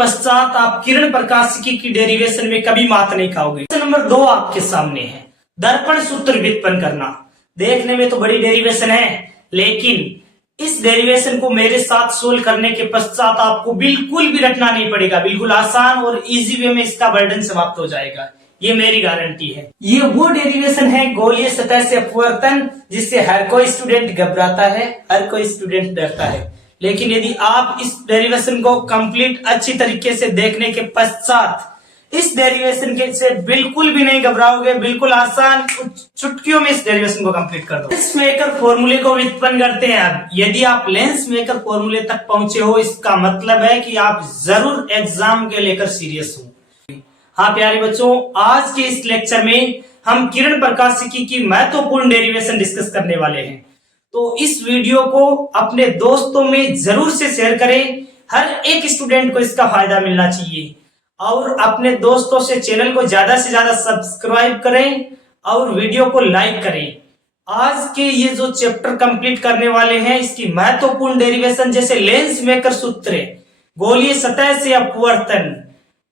पश्चात आप किरण प्रकाशिकी की डेरिवेशन में कभी मात नहीं खाओगे। नंबर 2 आपके सामने है, दर्पण सूत्र व्युत्पन्न करना। देखने में तो बड़ी डेरिवेशन है, लेकिन इस डेरिवेशन को मेरे साथ सोल्व करने के पश्चात आपको बिल्कुल भी रटना नहीं पड़ेगा। बिल्कुल आसान और इजी वे में इसका बर्डन समाप्त हो जाएगा, ये मेरी गारंटी है। ये वो डेरिवेशन है गोलीय सतह से अपवर्तन, जिससे हर कोई स्टूडेंट घबराता है, हर कोई स्टूडेंट डरता है। लेकिन यदि आप इस डेरिवेशन को कंप्लीट अच्छी तरीके से देखने के पश्चात इस डेरिवेशन के से बिल्कुल भी नहीं घबराओगे, बिल्कुल आसान चुटकियों में इस डेरिवेशन को कंप्लीट कर दो। लेंस मेकर फॉर्मूले को व्युत्पन्न करते हैं। अब यदि आप लेंस मेकर फॉर्मूले तक पहुंचे हो, इसका मतलब है कि आप जरूर एग्जाम के लेकर सीरियस हो। हाँ प्यारे बच्चों, आज के इस लेक्चर में हम किरण प्रकाशिकी की महत्वपूर्ण डेरिवेशन डिस्कस करने वाले हैं। तो इस वीडियो को अपने दोस्तों में जरूर से शेयर करें, हर एक स्टूडेंट को इसका फायदा मिलना चाहिए। और अपने दोस्तों से चैनल को ज्यादा से ज्यादा सब्सक्राइब करें और वीडियो को लाइक करें। आज के ये जो चैप्टर कंप्लीट करने वाले हैं, इसकी महत्वपूर्ण डेरिवेशन जैसे लेंस मेकर सूत्र, गोलीय सतह से अपवर्तन,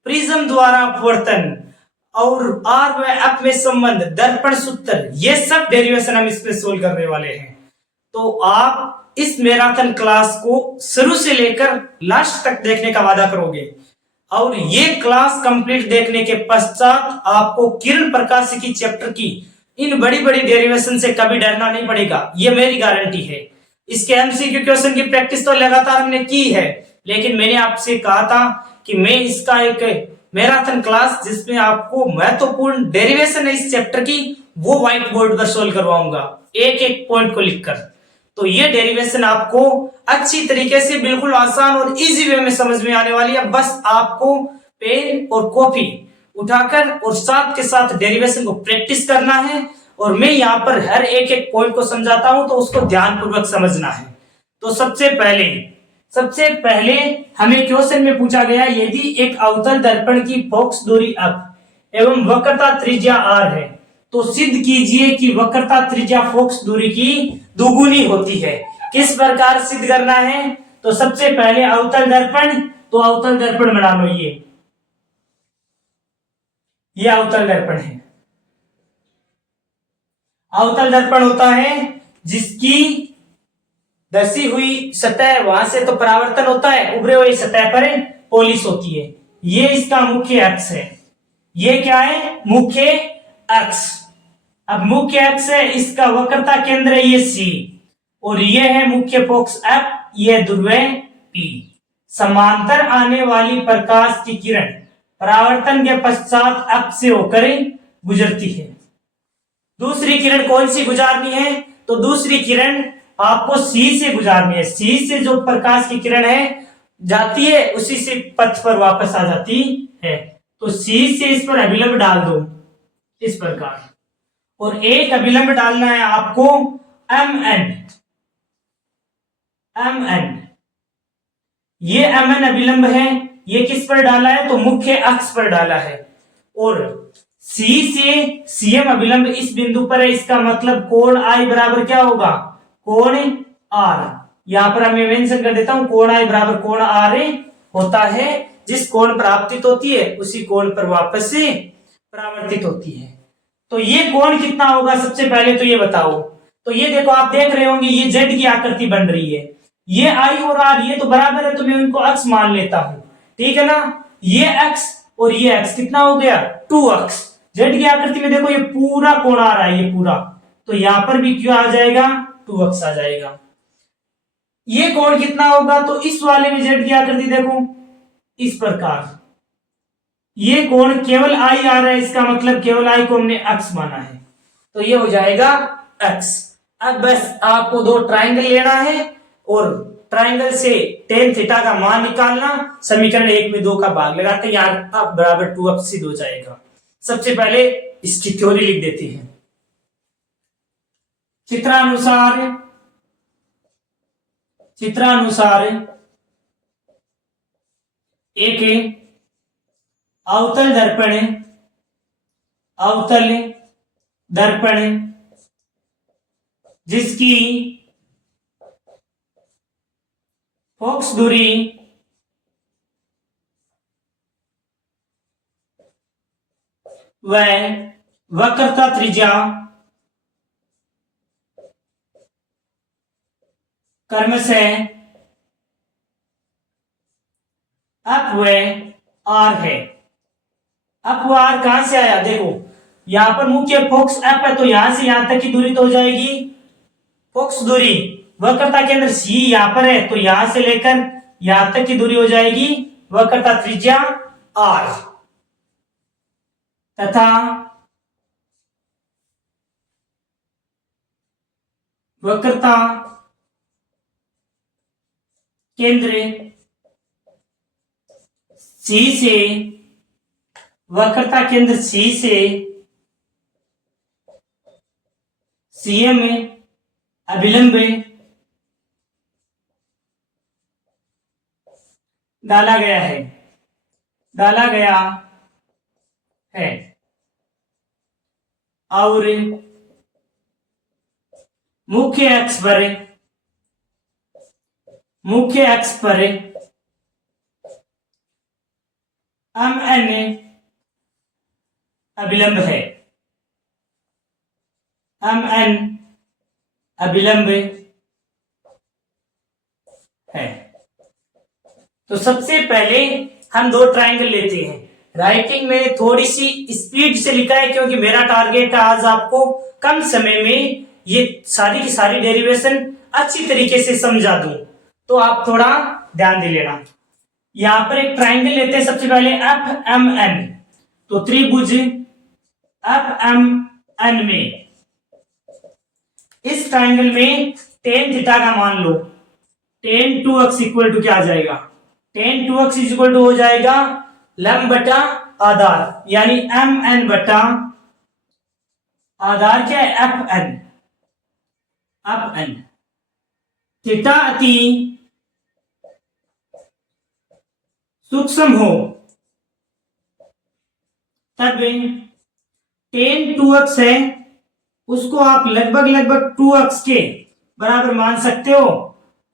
प्रिज्म द्वारा अपवर्तन और आर व एफ में संबंध, दर्पण सूत्र, ये सब डेरिवेशन हम इसमें सोल्व करने वाले हैं। तो आप इस मैराथन क्लास को शुरू से लेकर लास्ट तक देखने का वादा करोगे, और ये क्लास कंप्लीट देखने के पश्चात आपको किरण प्रकाशिकी चैप्टर की इन बड़ी बड़ी डेरिवेशन से कभी डरना नहीं पड़ेगा, ये मेरी गारंटी है। इसके एमसीक्यू क्वेश्चन की प्रैक्टिस तो लगातार हमने की है, लेकिन मैंने आपसे कहा था कि मैं इसका एक मैराथन क्लास जिसमें आपको महत्वपूर्ण डेरिवेशन है इस चैप्टर की, वो व्हाइट बोर्ड पर सोल्व करवाऊंगा एक एक पॉइंट को लिखकर। तो ये डेरिवेशन आपको अच्छी तरीके से बिल्कुल आसान और इजी वे में समझ में आने वाली है। बस आपको पेन और कॉपी उठाकर और साथ के साथ डेरिवेशन को प्रैक्टिस करना है, और मैं यहाँ पर हर एक एक पॉइंट को समझाता हूं, तो उसको ध्यानपूर्वक समझना है। तो सबसे पहले हमें क्वेश्चन में पूछा गया, यदि एक अवतल दर्पण की फोकस दूरी अप एवं वक्रता त्रिज्या r है, तो सिद्ध कीजिए कि वक्रता त्रिज्या फोकस दूरी की दुगुनी होती है। किस प्रकार सिद्ध करना है? तो सबसे पहले अवतल दर्पण, तो अवतल दर्पण बना लो। ये अवतल दर्पण है। अवतल दर्पण होता है जिसकी धसी हुई सतह, वहां से तो परावर्तन होता है, उभरे हुए सतह पर पॉलिश होती है। ये इसका मुख्य अक्ष है। ये क्या है? मुख्य अक्ष। अब मुख्य अक्ष है, इसका वक्रता केंद्र है ये C, और ये है मुख्य फोकस F, ये ध्रुव P। समांतर आने वाली प्रकाश की किरण परावर्तन के पश्चात F से होकर गुजरती है। दूसरी किरण कौन सी गुजारनी है? तो दूसरी किरण आपको C से गुजारनी है। C से जो प्रकाश की किरण है जाती है, उसी से पथ पर वापस आ जाती है। तो C से इस पर अभिलंब डाल दो इस प्रकार, और एक अभिलंब डालना है आपको MN। ये MN अभिलंब है, ये किस पर डाला है? तो मुख्य अक्ष पर डाला है। और C से CM अभिलंब इस बिंदु पर है, इसका मतलब कोण I बराबर क्या होगा? कोण R। यहां पर मैं मेंशन कर देता हूं, कोण I बराबर कोण R होता है। जिस कोण पर आपतित होती है उसी कोण पर वापस से परावर्तित होती है। तो ये कोण कितना होगा सबसे पहले तो ये बताओ। तो ये देखो, आप देख रहे होंगे ये जेड की आकृति बन रही है, ये आई और आर ये तो बराबर है, तो मैं उनको अक्ष मान लेता हूं, ठीक है ना। ये अक्ष और ये अक्ष कितना हो गया? 2 अक्ष। जेड की आकृति में देखो ये पूरा कोण आ रहा है, ये पूरा, तो यहां पर भी क्यों आ जाएगा? 2 अक्ष आ जाएगा। ये कोण कितना होगा? तो इस वाले में जेड की आकृति देखो इस प्रकार, ये कोण केवल आई आ रहा है, इसका मतलब केवल आई को हमने अक्ष माना है, तो ये हो जाएगा अक्ष। अब बस आपको 2 ट्राइंगल लेना है और ट्राइंगल से tan थीटा का मान निकालना। समीकरण 1 में 2 का भाग लगाते हैं, यहां अब बराबर 2 अक्ष सिद्ध हो जाएगा। सबसे पहले इसकी थ्योरी लिख देते हैं। चित्रानुसार एक अवतल दर्पण जिसकी फोकस दूरी व वक्रता त्रिज्या क्रमशः अप व आर है। अप व आर कहां से आया? देखो यहां पर मुख्य फोकस अप है, तो यहां से यहां तक की दूरी तो हो जाएगी फोकस दूरी। वक्रता के अंदर सी यहां पर है, तो यहां से लेकर यहां तक की दूरी हो जाएगी वक्रता त्रिज्या आर, तथा वक्रता केंद्र सी से वक्रता केंद्र सी से सीएम में अभिलंब डाला गया है और मुख्य अक्ष पर MN अभिलंब है। MN अभिलंब है। तो सबसे पहले हम दो ट्रायंगल लेते हैं। राइटिंग में थोड़ी सी स्पीड से लिखा है, क्योंकि मेरा टारगेट है आज आपको कम समय में ये सारी की सारी डेरिवेशन अच्छी तरीके से समझा दूं, तो आप थोड़ा ध्यान दे लेना। यहां पर एक ट्रायंगल लेते हैं सबसे पहले FMN। तो त्रिभुज FMN में इस ट्रायंगल में tan थीटा का मान लो, tan 2x इक्वल टू क्या आ जाएगा? tan 2x इक्वल टू हो जाएगा लंब बटा आधार, यानी MN बटा आधार क्या है? FN। थीटा अति सूक्ष्म हो तब tan 2x है, उसको आप लगभग 2x के बराबर मान सकते हो,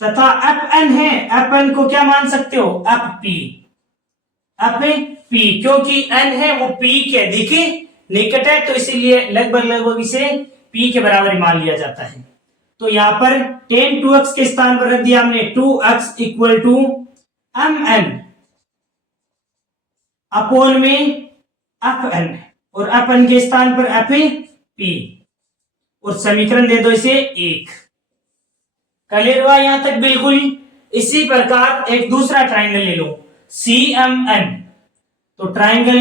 तथा FN है, FN को क्या मान सकते हो? FP, क्योंकि n है वो p के दिखे निकट है, तो इसीलिए लगभग इसे p के बराबर मान लिया जाता है। तो यहां पर tan 2x के स्थान पर रख दिया हमने 2x equal to MN upon में FN, और FN के स्थान पर FP, और समीकरण दे दो इसे 1। क्लियर हुआ यहां तक? बिल्कुल। इसी प्रकार एक दूसरा ट्रायंगल ले लो CMN। तो ट्रायंगल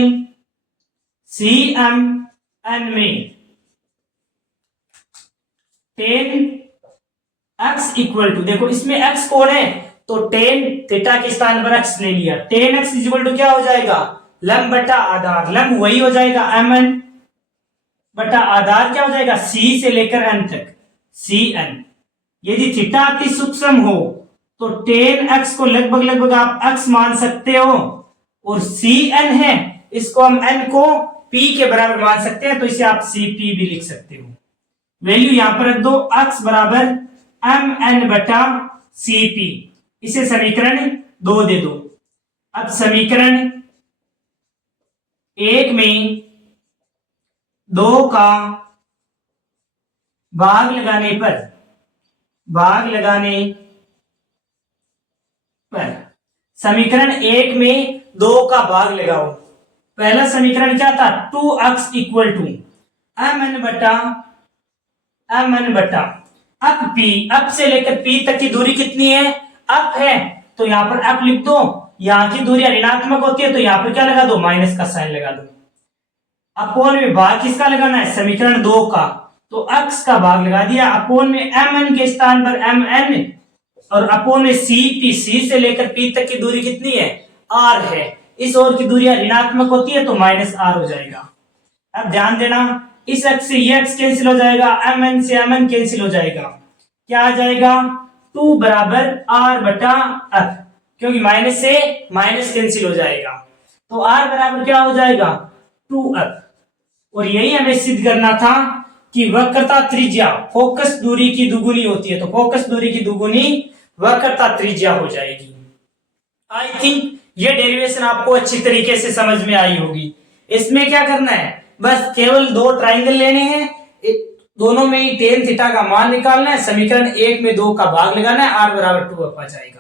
CMN में tan x इक्वल टू, देखो इसमें x कौन है? तो tan थीटा के स्थान पर x ले लिया। tan x इक्वल टू क्या हो जाएगा? लंब बटा आधार, लंब वही हो जाएगा MN बटा आधार क्या हो जाएगा? C से लेकर n तक CN। यदि थीटा अति सूक्ष्म हो तो tan x को लगभग आप x मान सकते हो, और CN है इसको हम n को p के बराबर मान सकते हैं, तो इसे आप CP भी लिख सकते हो। वैल्यू यहां पर रख दो, x बराबर MN बटा CP, इसे समीकरण 2 दे दो। अब समीकरण 1 में 2 का भाग लगाने पर समीकरण 1 में 2 का भाग लगाओ। पहला समीकरण क्या था? 2x इक्वल टू MN बटा अप p, अप से लेकर p तक की दूरी कितनी है? अप है, तो यहां पर अप लिख दो। यहां की दूरी ऋणात्मक होती है, तो यहां पर क्या लगा दो? माइनस का साइन लगा दो। अपोन में भाग किसका लगाना है? समीकरण 2 का, तो x का भाग लगा दिया। अपोन में MN के स्थान पर MN, और अपोन में CP, C से लेकर P तक की दूरी कितनी है? R है। इस ओर की दूरी ऋणात्मक होती है, तो माइनस R हो जाएगा। अब ध्यान देना, इस x से ये x कैंसिल हो जाएगा, MN से MN कैंसिल हो जाएगा। क्या आ जाएगा? 2 बराबर R बटा F, क्योंकि माइनस से माइनस कैंसिल हो जाएगा, तो R बराबर क्या हो जाएगा? 2F। और यही हमें सिद्ध करना था कि वक्रता त्रिज्या फोकस दूरी की दुगुनी होती है, तो फोकस दूरी की दुगुनी वक्रता त्रिज्या हो जाएगी। आई थिंक ये डेरिवेशन आपको अच्छी तरीके से समझ में आई होगी। इसमें क्या करना है? बस केवल दो ट्राइंगल लेने हैं, दोनों में ही टेन थीटा का मान निकालना है, समीकरण 1 में 2 का भाग लगाना है, r बराबर 2 आ जाएगा।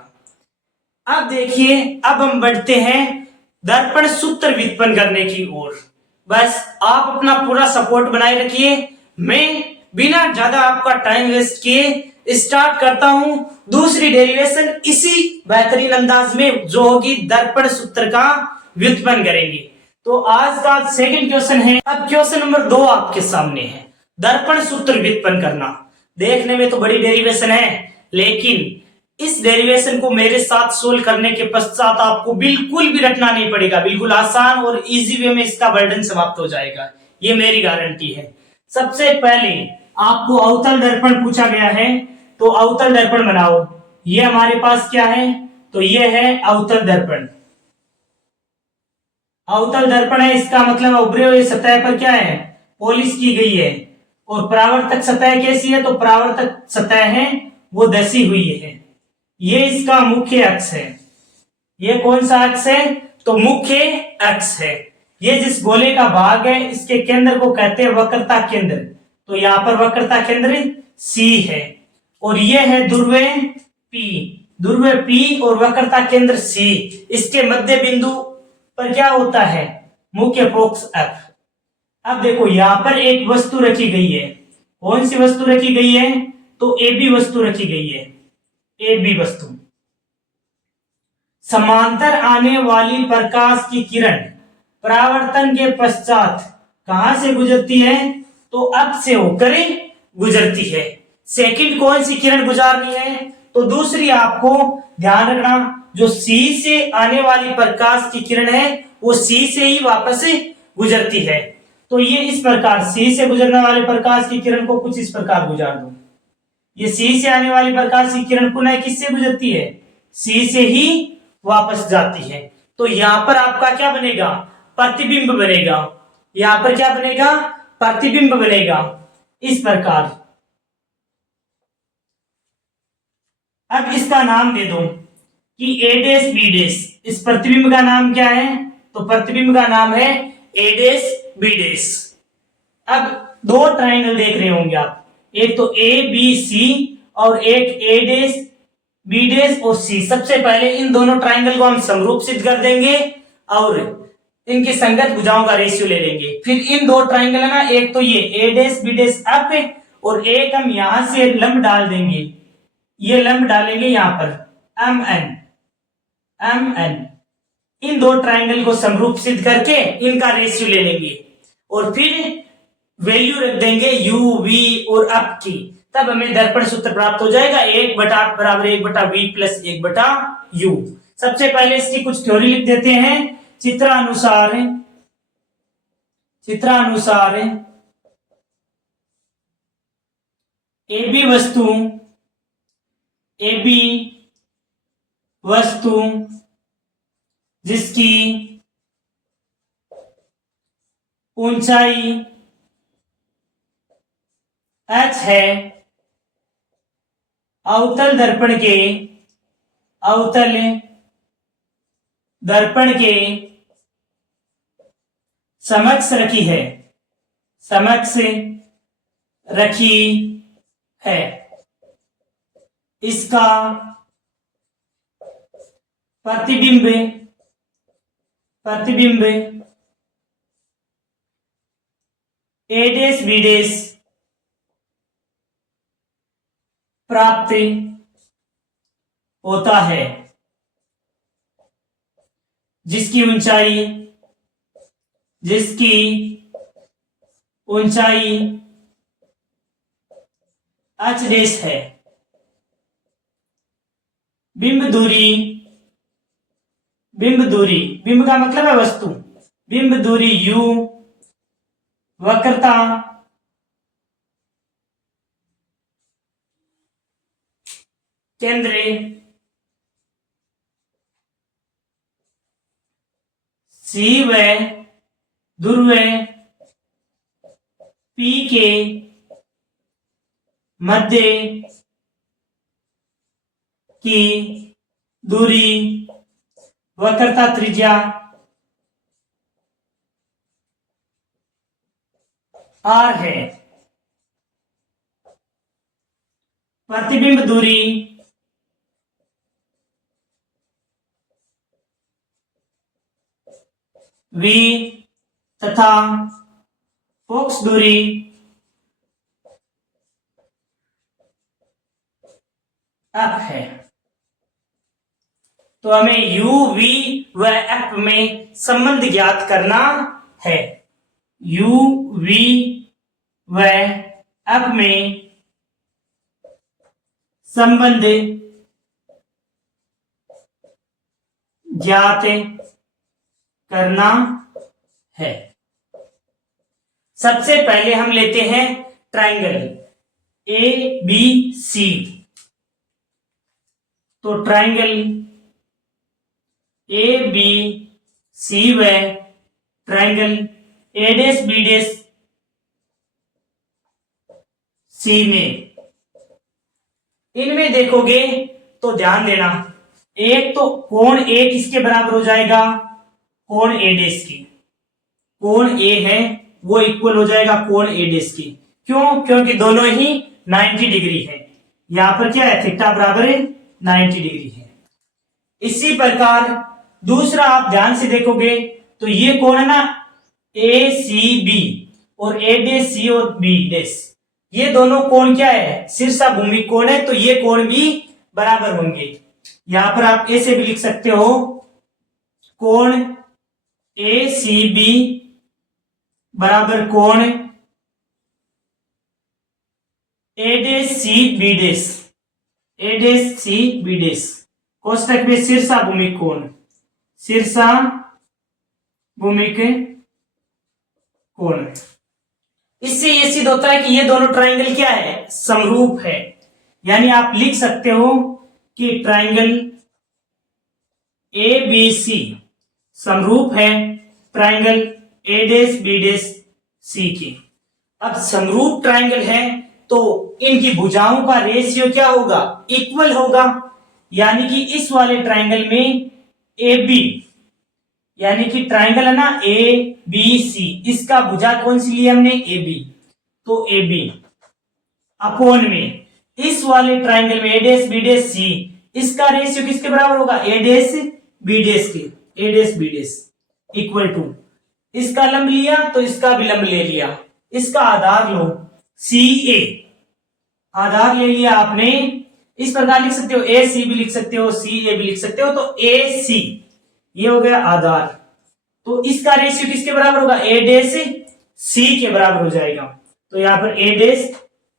अब देखिए, अब हम बढ़ते हैं दर्पण सूत्र व्युत्पन्न करने की ओर। बस आप अपना पूरा सपोर्ट बनाए रखिए। मैं बिना ज्यादा आपका टाइम वेस्ट किए स्टार्ट करता हूं दूसरी डेरिवेशन इसी बेहतरीन अंदाज में, जो होगी दर्पण सूत्र का व्युत्पन्न करेंगे। तो आज का सेकंड क्वेश्चन है। अब क्वेश्चन नंबर 2 आपके सामने है, दर्पण सूत्र व्युत्पन्न करना। देखने में तो बड़ी डेरिवेशन है, लेकिन इस डेरिवेशन को मेरे साथ सोल्व करने के पश्चात आपको बिल्कुल भी रटना नहीं पड़ेगा, बिल्कुल आसान और इजी वे में इसका बर्डन समाप्त हो जाएगा, ये मेरी गारंटी है। सबसे पहले आपको अवतल दर्पण पूछा गया है, तो अवतल दर्पण बनाओ। ये हमारे पास क्या है, तो ये है अवतल दर्पण। अवतल दर्पण है, इसका मतलब उभरे हुए सतह पर क्या है, पॉलिश की गई है। और परावर्तक सतह कैसी है, तो परावर्तक सतह है वो धसी हुई है। ये इसका मुख्य अक्ष है। ये कौन सा अक्ष है, तो मुख्य अक्ष है। ये जिस गोले का भाग है, इसके केंद्र को कहते हैं वक्रता केंद्र। तो यहां पर वक्रता केंद्र C है, और ये है ध्रुव P, ध्रुव P और वक्रता केंद्र C। इसके मध्य बिंदु पर क्या होता है, मुख्य फोकस F। अब देखो, यहां पर एक वस्तु रखी गई है। कौन सी वस्तु रखी गई है, तो AB वस्तु रखी गई है। AB वस्तु समांतर आने वाली प्रकाश की किरण परावर्तन के पश्चात कहां से गुजरती है, तो अक्ष से होकर गुजरती है। सेकंड कौन सी किरण गुजारनी है, तो दूसरी आपको ध्यान रखना, जो C से आने वाली प्रकाश की किरण है वो C से ही वापस गुजरती है। तो ये इस प्रकार C से गुजरने वाले प्रकाश की किरण को कुछ इस प्रकार गुजार दो। ये C से आने वाली प्रकाश की किरण पुनः किससे गुजरती है, C से ही वापस जाती है। तो यहां पर आपका क्या बनेगा, प्रतिबिंब बनेगा। यहां पर क्या बनेगा, प्रतिबिंब बनेगा इस प्रकार। अब इसका नाम दे दो कि A डैश B डैश। इस प्रतिबिंब का नाम क्या है, तो प्रतिबिंब का नाम है A डैश B डैश। अब दो ट्राइंगल देख रहे होंगे आप, एक तो A B C और एक A डैश B डैश और C। सबसे पहले इन दोनों ट्राइंगल को हम समरूप सिद्ध कर देंगे और इनकी संगत भुजाओं का रेशियो ले लेंगे। फिर इन दो ट्राइंगल है ना, एक तो ये A dash B dash up, और एक हम यहां से लंब डाल देंगे, ये लंब डालेंगे यहां पर MN। इन दो ट्राइंगल को समरूप सिद्ध करके इनका रेशियो ले लेंगे और फिर वैल्यू रख देंगे U V और अप की। तब हमें दर्पण सूत्र प्राप्त हो जाएगा, 1 बराबर 1/V प्लस 1/U। सबसे पहले इसकी कुछ थ्योरी लिख देते हैं। चित्रानुसार AB वस्तु जिसकी ऊंचाई h है, अवतल दर्पण के समक्ष रखी है। इसका प्रतिबिंब A डैश B डैश प्राप्त होता है, जिसकी ऊंचाई h डैश है। बिंब दूरी, बिंब का मतलब है वस्तु, बिंब दूरी U, वक्रता केंद्र C व ध्रुव P के मध्य की दूरी, वक्रता त्रिज्या आर है। प्रतिबिंब दूरी v तथा फोकस दूरी f है। तो हमें u, v व f में संबंध ज्ञात करना है। u, v व f में संबंध ज्ञात करना है। सबसे पहले हम लेते हैं ट्रायंगल ए बी सी। तो ट्रायंगल ए बी सी व ट्रायंगल ए डेस बी डेस सी में, इनमें देखोगे तो ध्यान देना, एक तो कोण ए किसके बराबर हो जाएगा, कोण ए डेस की। कोण ए है वो इक्वल हो जाएगा कोण ए डेस की। क्यों? क्योंकि दोनों ही 90 डिग्री है। यहां पर क्या है, थीटा बराबर 90 डिग्री है। इसी प्रकार दूसरा आप ध्यान से देखोगे तो ये कोण है ना ए सी बी, और ए डेस सी और बी डेस, ये दोनों कोण क्या है, शीर्षा भूमि कोण है। तो ये कोण भी बराबर होंगे। यहां पर आप ऐसे भी लिख सकते हो, कोण ए सी बी बराबर कोण ए डेस सी बी डेस, ए डेस सी बी डेस, कोष्टक में शीर्षा भूमिक कोण, शीर्षा भूमिक कोण। इससे ये सिद्ध होता है कि ये दोनों ट्रायंगल क्या है, समरूप है। यानी आप लिख सकते हो कि ट्रायंगल ए बी सी समरूप है ट्रायंगल ए डेस बी डेस सी की। अब समरूप ट्रायंगल है तो इनकी भुजाओं का रेशियो क्या होगा, इक्वल होगा। यानी कि इस वाले ट्रायंगल में ए बी, यानी कि ट्रायंगल है ना ए बी सी, इसका भुजा कौन सी ली हमने, ए बी। तो ए बी अपोन में इस वाले ट्रायंगल में ए डेस बी डेस सी, इसका रेशियो किसके बराबर होगा, ए डेस बी डेस के, ए dash B dash equal to, इसका लंब लिया तो इसका भी लंब ले लिया, इसका आधार लो सी ए, आधार ले लिया आपने। इस प्रकार लिख सकते हो, ए सी भी लिख सकते हो, सी ए भी लिख सकते हो। तो ए सी ये हो गया आधार, तो इसका रेशियो किसके बराबर होगा, ए डेस सी के बराबर हो जाएगा। तो यहां पर ए डेस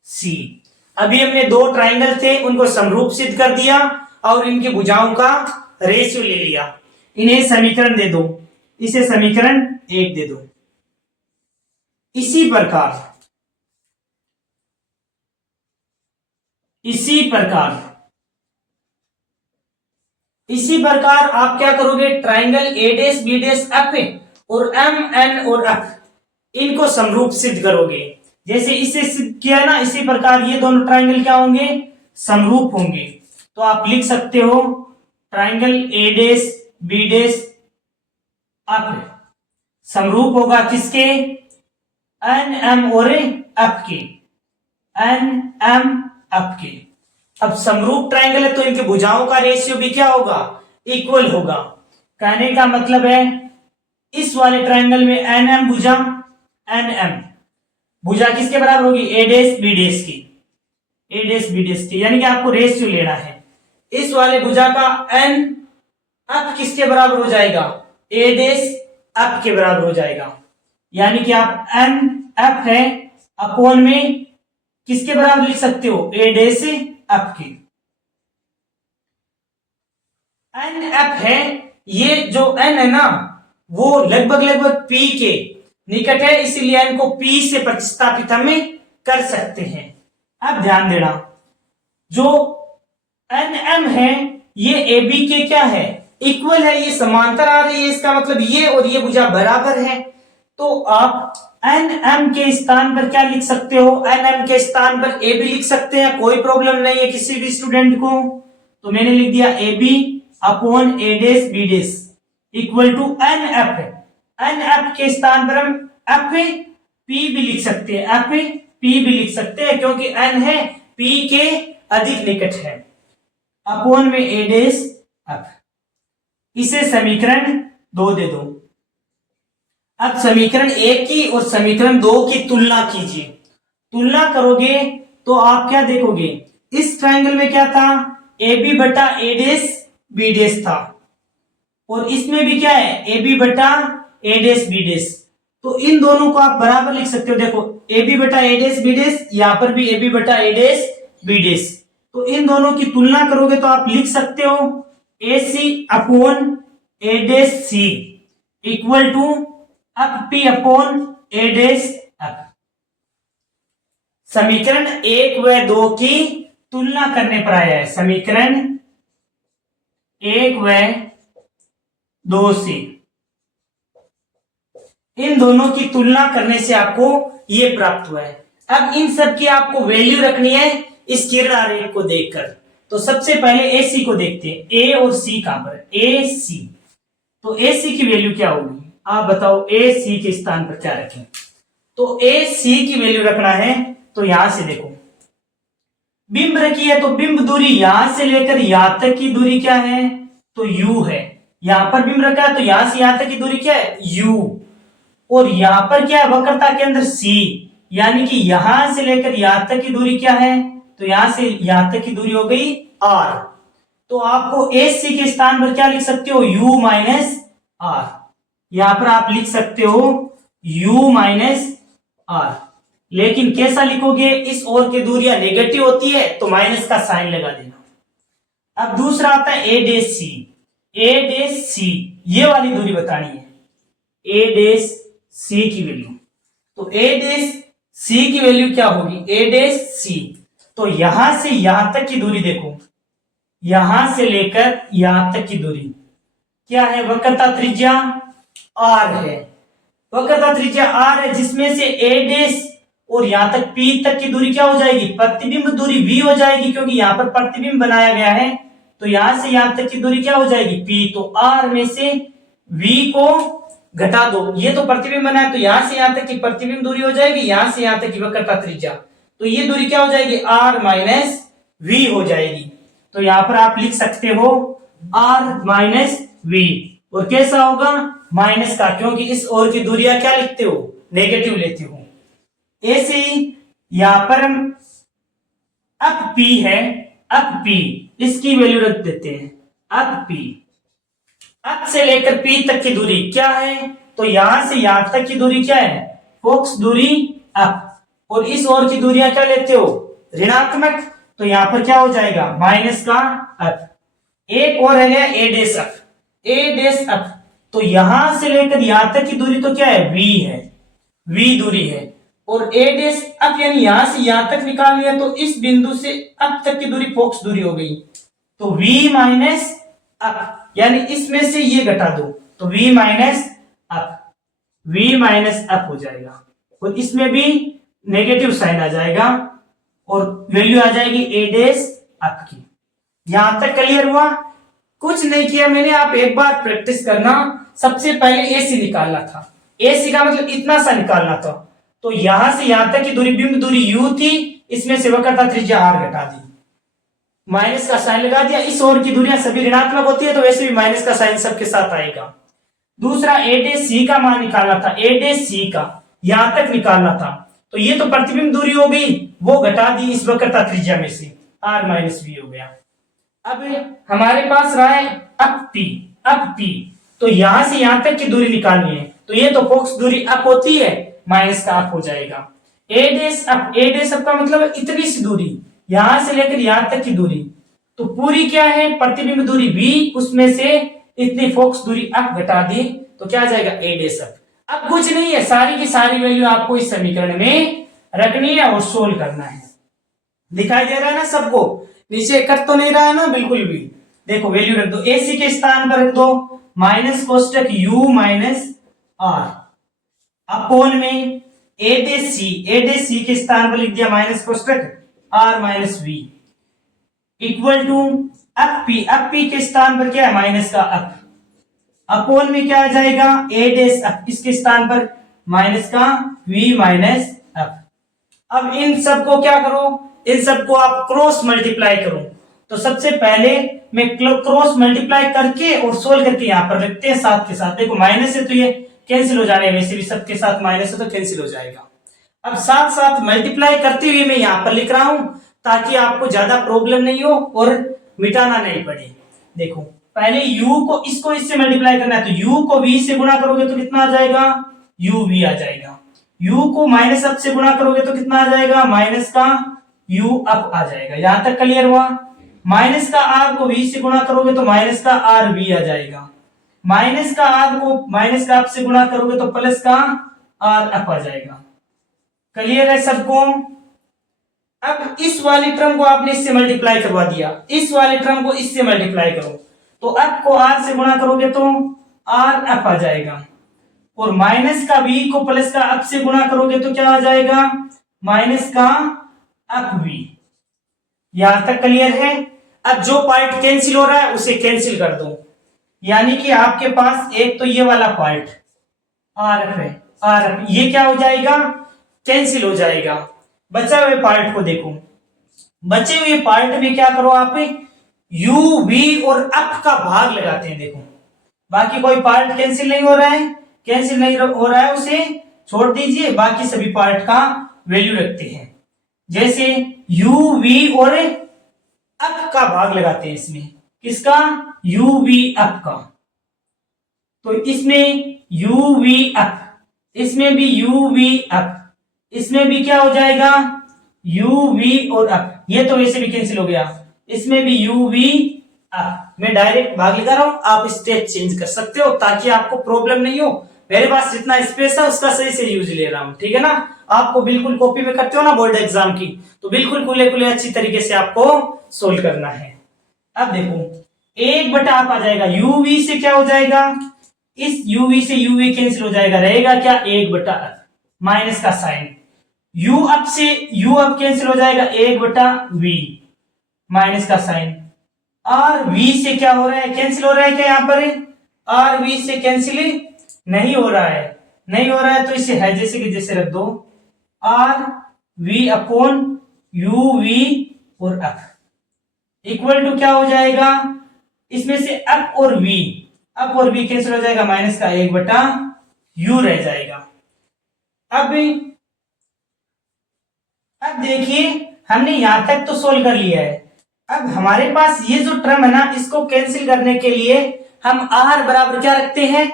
सी। अभी हमने दो ट्रायंगल थे उनको समरूप सिद्ध कर दिया और इनकी भुजाओं का रेशियो ले लिया। इन्हें समीकरण दे दो, इसे समीकरण 1 दे दो। इसी प्रकार आप क्या करोगे, triangle A dash B dash F और एम एन और एफ, इनको समरूप सिद्ध करोगे। जैसे इसे सिद्ध किया ना, इसी प्रकार ये दोनों ट्रायंगल क्या होंगे, समरूप होंगे। तो आप लिख सकते हो triangle A dash B dash F समरूप होगा किसके, एन एम और एफ के, एन एम एफ के। अब समरूप ट्रायंगल है तो इनके भुजाओं का रेशियो भी क्या होगा, इक्वल होगा। कहने का मतलब है इस वाले ट्रायंगल में एन एम भुजा, एन एम भुजा किसके बराबर होगी, ए डेस बी डेस की, ए डेस बी डेस की। यानी कि आपको रेशियो लेना है। इस वाले भुजा का एन एफ किसके बराबर हो जाएगा, ए डेस एफ के बराबर हो जाएगा। यानी कि आप एन एफ है अपोन में किसके बराबर लिख सकते हो, ए डेस एफ की। एन एफ है, ये जो एन है ना वो लगभग पी के निकट है, इसीलिए एन को पी से प्रतिस्थापित हमें कर सकते हैं। अब ध्यान देना, जो एन एम है ये ए बी के क्या है, इक्वल है, ये समांतर आ रही है। इसका मतलब ये और ये भुजा बराबर है। तो आप एन एम के स्थान पर क्या लिख सकते हो, एन एम के स्थान पर ए बी लिख सकते हैं, कोई प्रॉब्लम नहीं है किसी भी स्टूडेंट को। तो मैंने लिख दिया A B upon A dash B dash equal to N F. N F के स्थान पर हम एफ पी भी लिख सकते हैं, एफ पी भी लिख सकते हैं क्योंकि एन है पी के अधिक निकट है, अपॉन में ए डैश एफ। इसे समीकरण 2 दे दो। अब समीकरण 1 की और समीकरण 2 की तुलना कीजिए। तुलना करोगे तो आप क्या देखोगे, इस ट्रायंगल में क्या था, ए बी बटा ए डैश बी डैश था, और इसमें भी क्या है, ए बी बटा ए डैश बी डैश। तो इन दोनों को आप बराबर लिख सकते हो। देखो ए बी बटा ए डैश बी डैश, यहां पर भी ए बी बटा ए डैश बी डैश। तो इन दोनों की तुलना करोगे तो आप लिख सकते हो A C upon A dash C equal to F P upon A dash F. समीकरण 1 व 2 की तुलना करने पर आया है, समीकरण 1 व 2 से इन दोनों की तुलना करने से आपको ये प्राप्त हुआ है। अब इन सब की आपको वैल्यू रखनी है इस किरण आरेख को देखकर। तो सबसे पहले ए सी को देखते हैं, ए और सी कहां पर, ए सी। तो ए सी की वैल्यू क्या होगी, आप बताओ, ए सी के स्थान पर क्या रखें। तो ए सी की वैल्यू रखना है तो यहां से देखो, बिंब रखी है तो बिंब दूरी यहां से लेकर यहां तक की दूरी क्या है, तो यू है। यहां पर बिंब रखा है तो यहां से यहां तक की दूरी क्या है, यू। और यहां पर क्या है, वक्रता के अंदर सी, यानी कि यहां से लेकर यहां तक की दूरी क्या है, तो यहां से यहां तक की दूरी हो गई आर। तो आपको ए सी के स्थान पर क्या लिख सकते हो, u माइनस आर। यहां पर आप लिख सकते हो u माइनस आर, लेकिन कैसा लिखोगे, इस ओर की दूरियां नेगेटिव होती है तो माइनस का साइन लगा देना। अब दूसरा आता है ए डैश सी। ए डैश सी ये वाली दूरी बतानी है, ए डैश सी की वैल्यू। तो ए डैश सी की वैल्यू क्या होगी, ए डैश सी। तो यहां से यहां तक की दूरी देखो, यहां से लेकर यहां तक की दूरी क्या है, वक्रता त्रिज्या आर है। वक्रता त्रिज्या आर है जिसमें से ए डैश और यहां तक पी तक की दूरी क्या हो जाएगी, प्रतिबिंब दूरी वी हो जाएगी, क्योंकि यहां पर प्रतिबिंब बनाया गया है। तो यहां से यहां तक की दूरी क्या हो जाएगी, पी। तो आर में से वी को घटा दो, ये तो प्रतिबिंब बना है तो यहां से यहां तक की प्रतिबिंब दूरी हो जाएगी, यहां से यहां तक की वक्रता त्रिज्या, तो ये दूरी क्या हो जाएगी, आर माइनस वी हो जाएगी। तो यहां पर आप लिख सकते हो आर माइनस वी, और कैसा होगा, माइनस का, क्योंकि इस ओर की दूरियां क्या लिखते हो, नेगेटिव लेते हो। ऐसे यहां पर हम अप पी है, अप पी इसकी वैल्यू रख देते हैं, अप पी। अप से लेकर पी तक की दूरी क्या है, तो यहां से यहां तक की दूरी क्या है, फोक्स दूरी अप, और इस ओर की दूरियां क्या लेते हो, ऋणात्मक। तो यहां पर क्या हो जाएगा, माइनस का अप। एक और है गया ए डैश अप, ए डैश अप। तो यहां से लेकर यहां तक की दूरी तो क्या है, वी है, वी दूरी है। और ए डैश अप यानी यहां से यहां तक निकालनी है, तो इस बिंदु से अप तक की दूरी फोक्स दूरी हो गई। तो v माइनस अप, यानी इसमें से ये घटा दो, तो v minus up, v minus up हो जाएगा, और इसमें भी नेगेटिव साइन आ जाएगा और वैल्यू आ जाएगी ए डैश अप की। यहां तक क्लियर हुआ, कुछ नहीं किया मैंने, आप एक बार प्रैक्टिस करना। सबसे पहले ए सी निकालना था, ए सी का मतलब इतना सा निकालना था। तो यहां से यहां तक की दूरी बिंब दूरी u थी, इसमें से वक्रता त्रिज्या r घटा दी, माइनस का साइन लगा दिया। इस ओर की दूरियां सभी ऋणात्मक होती है तो वैसे भी माइनस का साइन सबके साथ आएगा। दूसरा ए डैश सी का मान निकालना था, ए डैश सी का यहां तक निकालना था। तो ये तो प्रतिबिंब दूरी हो गई, वो घटा दी इस वक्रता त्रिज्या में से, r माइनस वी हो गया। अब हमारे पास रहा है अप पी, अप पी। तो यहां से यहां तक की दूरी निकालनी है, तो ये तो फोक्स दूरी अप होती है, माइनस का अप हो जाएगा। ए डैश अप, ए डैश अप का मतलब इतनी सी दूरी, यहां से लेकर यहां तक की दूरी, तो पूरी क्या है, प्रतिबिंब दूरी v, उसमें से इतनी फोक्स दूरी अप घटा दी, तो क्या आ जाएगा, ए डैश अप। अब कुछ नहीं है, सारी की सारी वैल्यू आपको इस समीकरण में रखनी है और सोल्व करना है। दिखाई दे रहा है ना सबको, नीचे कट तो नहीं रहा है ना बिल्कुल भी। देखो वैल्यू रख दो, ए सी के स्थान पर रख दो माइनस कोष्टक u माइनस आर अपॉन में A dash C, A dash सी के स्थान पर लिख दिया माइनस कोष्टक r minus V equal to up P, up P के स्थान पर क्या है, माइनस का अप, अपॉन में क्या आ जाएगा, ए डैश अप, इसके स्थान पर माइनस का v माइनस एफ। अब इन सब को क्या करो, इन सब को आप क्रॉस मल्टीप्लाई करो। तो सबसे पहले मैं क्रॉस मल्टीप्लाई करके और सोल्व करके यहां पर रखते हैं साथ के साथ। देखो माइनस है तो ये कैंसिल हो जाने, वैसे भी सबके साथ माइनस है तो कैंसिल हो जाएगा। अब साथ साथ मल्टीप्लाई करते हुए मैं यहां पर लिख रहा हूं ताकि आपको ज्यादा प्रॉब्लम नहीं हो और मिटाना नहीं पड़े। देखो पहले u को इसको इससे मल्टीप्लाई करना है, तो u को v से गुणा करोगे तो कितना आ जाएगा, uv आ जाएगा। u को माइनस अप से गुणा करोगे तो कितना आ जाएगा, माइनस का u अप आ जाएगा। यहां तक क्लियर हुआ। माइनस का r को v से गुणा करोगे तो माइनस का rv आ जाएगा। माइनस का r को माइनस का अप से गुणा करोगे तो प्लस का r अप आ जाएगा। क्लियर है सबको। अब इस वाली टर्म को आपने इससे मल्टीप्लाई करवा दिया, इस वाली टर्म को इससे मल्टीप्लाई करो तो अप को r से गुणा करोगे तो r अप आ जाएगा। और माइनस का v को प्लस का अप से गुणा करोगे तो क्या आ जाएगा, माइनस का अप v। यहां तक क्लियर है। अब जो पार्ट कैंसिल हो रहा है उसे कैंसिल कर दो, यानी कि आपके पास एक तो ये वाला पार्ट RF है, RF ये क्या हो जाएगा, कैंसिल हो जाएगा। बचा हुए पार्ट को देखो, बचे हुए पार्ट में क्या करो आप, u v और अप का भाग लगाते हैं। देखो बाकी कोई पार्ट कैंसिल नहीं हो रहा है, कैंसिल नहीं हो रहा है उसे छोड़ दीजिए, बाकी सभी पार्ट का वैल्यू रखते हैं। जैसे u v और अप का भाग लगाते हैं इसमें, किसका, u v अप का। तो इसमें u v अप, इसमें भी u v अप, इसमें भी क्या हो जाएगा u v और अप, ये तो वैसे भी कैंसिल हो गया। इसमें भी u v अप। मैं डायरेक्ट भाग लगा रहा हूं, आप स्टेप चेंज कर सकते हो ताकि आपको प्रॉब्लम नहीं हो। मेरे पास जितना स्पेस है उसका सही से यूज ले रहा हूं, ठीक है ना। आपको बिल्कुल कॉपी में करते हो ना बोर्ड एग्जाम की, तो बिल्कुल खुले खुले अच्छी तरीके से आपको सोल्व करना है। अब देखो एक बटा आप आ जाएगा, uv से क्या हो जाएगा, इस uv से uv कैंसिल हो जाएगा, रहेगा क्या, एक बटा अप, माइनस का साइन। u अप से u अप कैंसिल हो जाएगा, एक बटा v, माइनस का साइन। और v से क्या हो रहा है, कैंसिल हो रहा है क्या यहाँ पर, और v से कैंसिल नहीं हो रहा है, नहीं हो रहा है तो इसे है जैसे कि जैसे रख दो, R v upon u v और अप इक्वल टू क्या हो जाएगा, इसमें से अप और v, अप और v कैंसिल हो जाएगा, माइनस का एक बटा u रह जाएगा। अब देखिए हमने यहां तक तो सोल्व कर लिया है। अब हमारे पास ये जो टर्म है ना, इसको कैंसिल करने के लिए हम r बराबर क्या रखते हैं,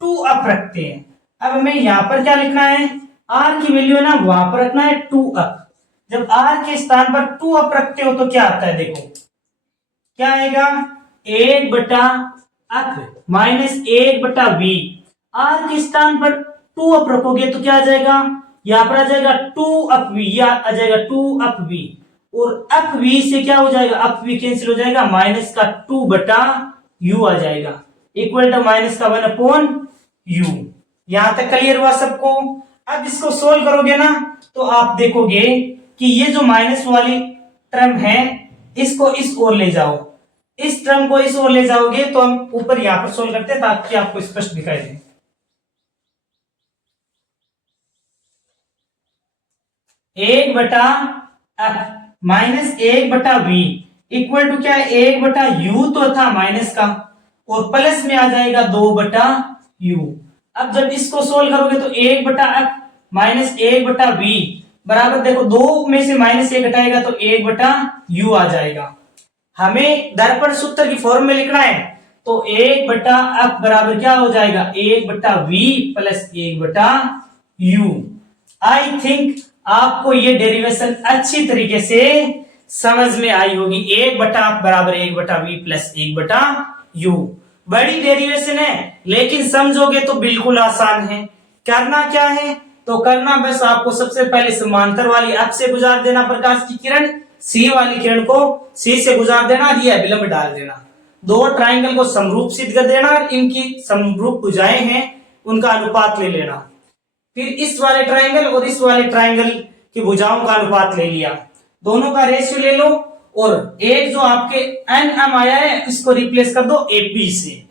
2 अप रखते हैं। अब हमें यहां पर क्या लिखना है, r की वैल्यू है ना वहां पर रखना है 2 अप। जब r के स्थान पर 2 अप रखते हो तो क्या आता है, देखो क्या आएगा, 1 बटा अप माइनस 1 बटा v। r के स्थान पर 2 अप रखोगे तो क्या आ जाएगा, यहां पर आ जाएगा 2 अप v, या आ जाएगा 2 अप v। और अप v से क्या हो जाएगा, अप v कैंसिल हो जाएगा, माइनस का 2 बटा u आ जाएगा, इक्वल टू माइनस का 1 अपॉन u। यहां तक क्लियर हुआ सबको। अब इसको सोल्व करोगे ना तो आप देखोगे कि ये जो माइनस वाली टर्म है इसको इस ओर ले जाओ, इस टर्म को इस ओर ले जाओगे तो हम ऊपर यहां पर सोल्व करते हैं ताकि आपको स्पष्ट दिखाई दे। एक बटा अप माइनस 1 बटा v इक्वल टू क्या है, 1 बटा u तो था माइनस का, और प्लस में आ जाएगा 2 बटा u। अब जब इसको सोल्व करोगे तो 1 बटा अप माइनस 1 बटा v बराबर, देखो 2 में से माइनस 1 घटाएगा तो 1 बटा u आ जाएगा। हमें दर्पण सूत्र की फॉर्म में लिखना है तो 1 बटा अप बराबर क्या हो जाएगा, 1 बटा v प्लस 1 बटा u। आई थिंक आपको ये डेरिवेशन अच्छी तरीके से समझ में आई होगी। 1 बटा अप बराबर 1 बटा v प्लस 1 बटा u। बड़ी डेरिवेशन है लेकिन समझोगे तो बिल्कुल आसान है। करना क्या है, तो करना बस आपको सबसे पहले समांतर वाली अप से गुजार देना प्रकाश की किरण, सी वाली किरण को सी से गुजार देना, ये अभिलंब डाल देना, दो ट्राइंगल को समरूप सिद्ध कर देना, इनकी समरूप भुजाएं हैं उनका अनुपात ले लेना। फिर इस वाले ट्राइंगल और इस वाले ट्राइंगल की भुजाओं का अनुपात ले लिया, दोनों का रेशियो ले लो, और एक जो आपके NM आया है इसको रिप्लेस कर दो AP से।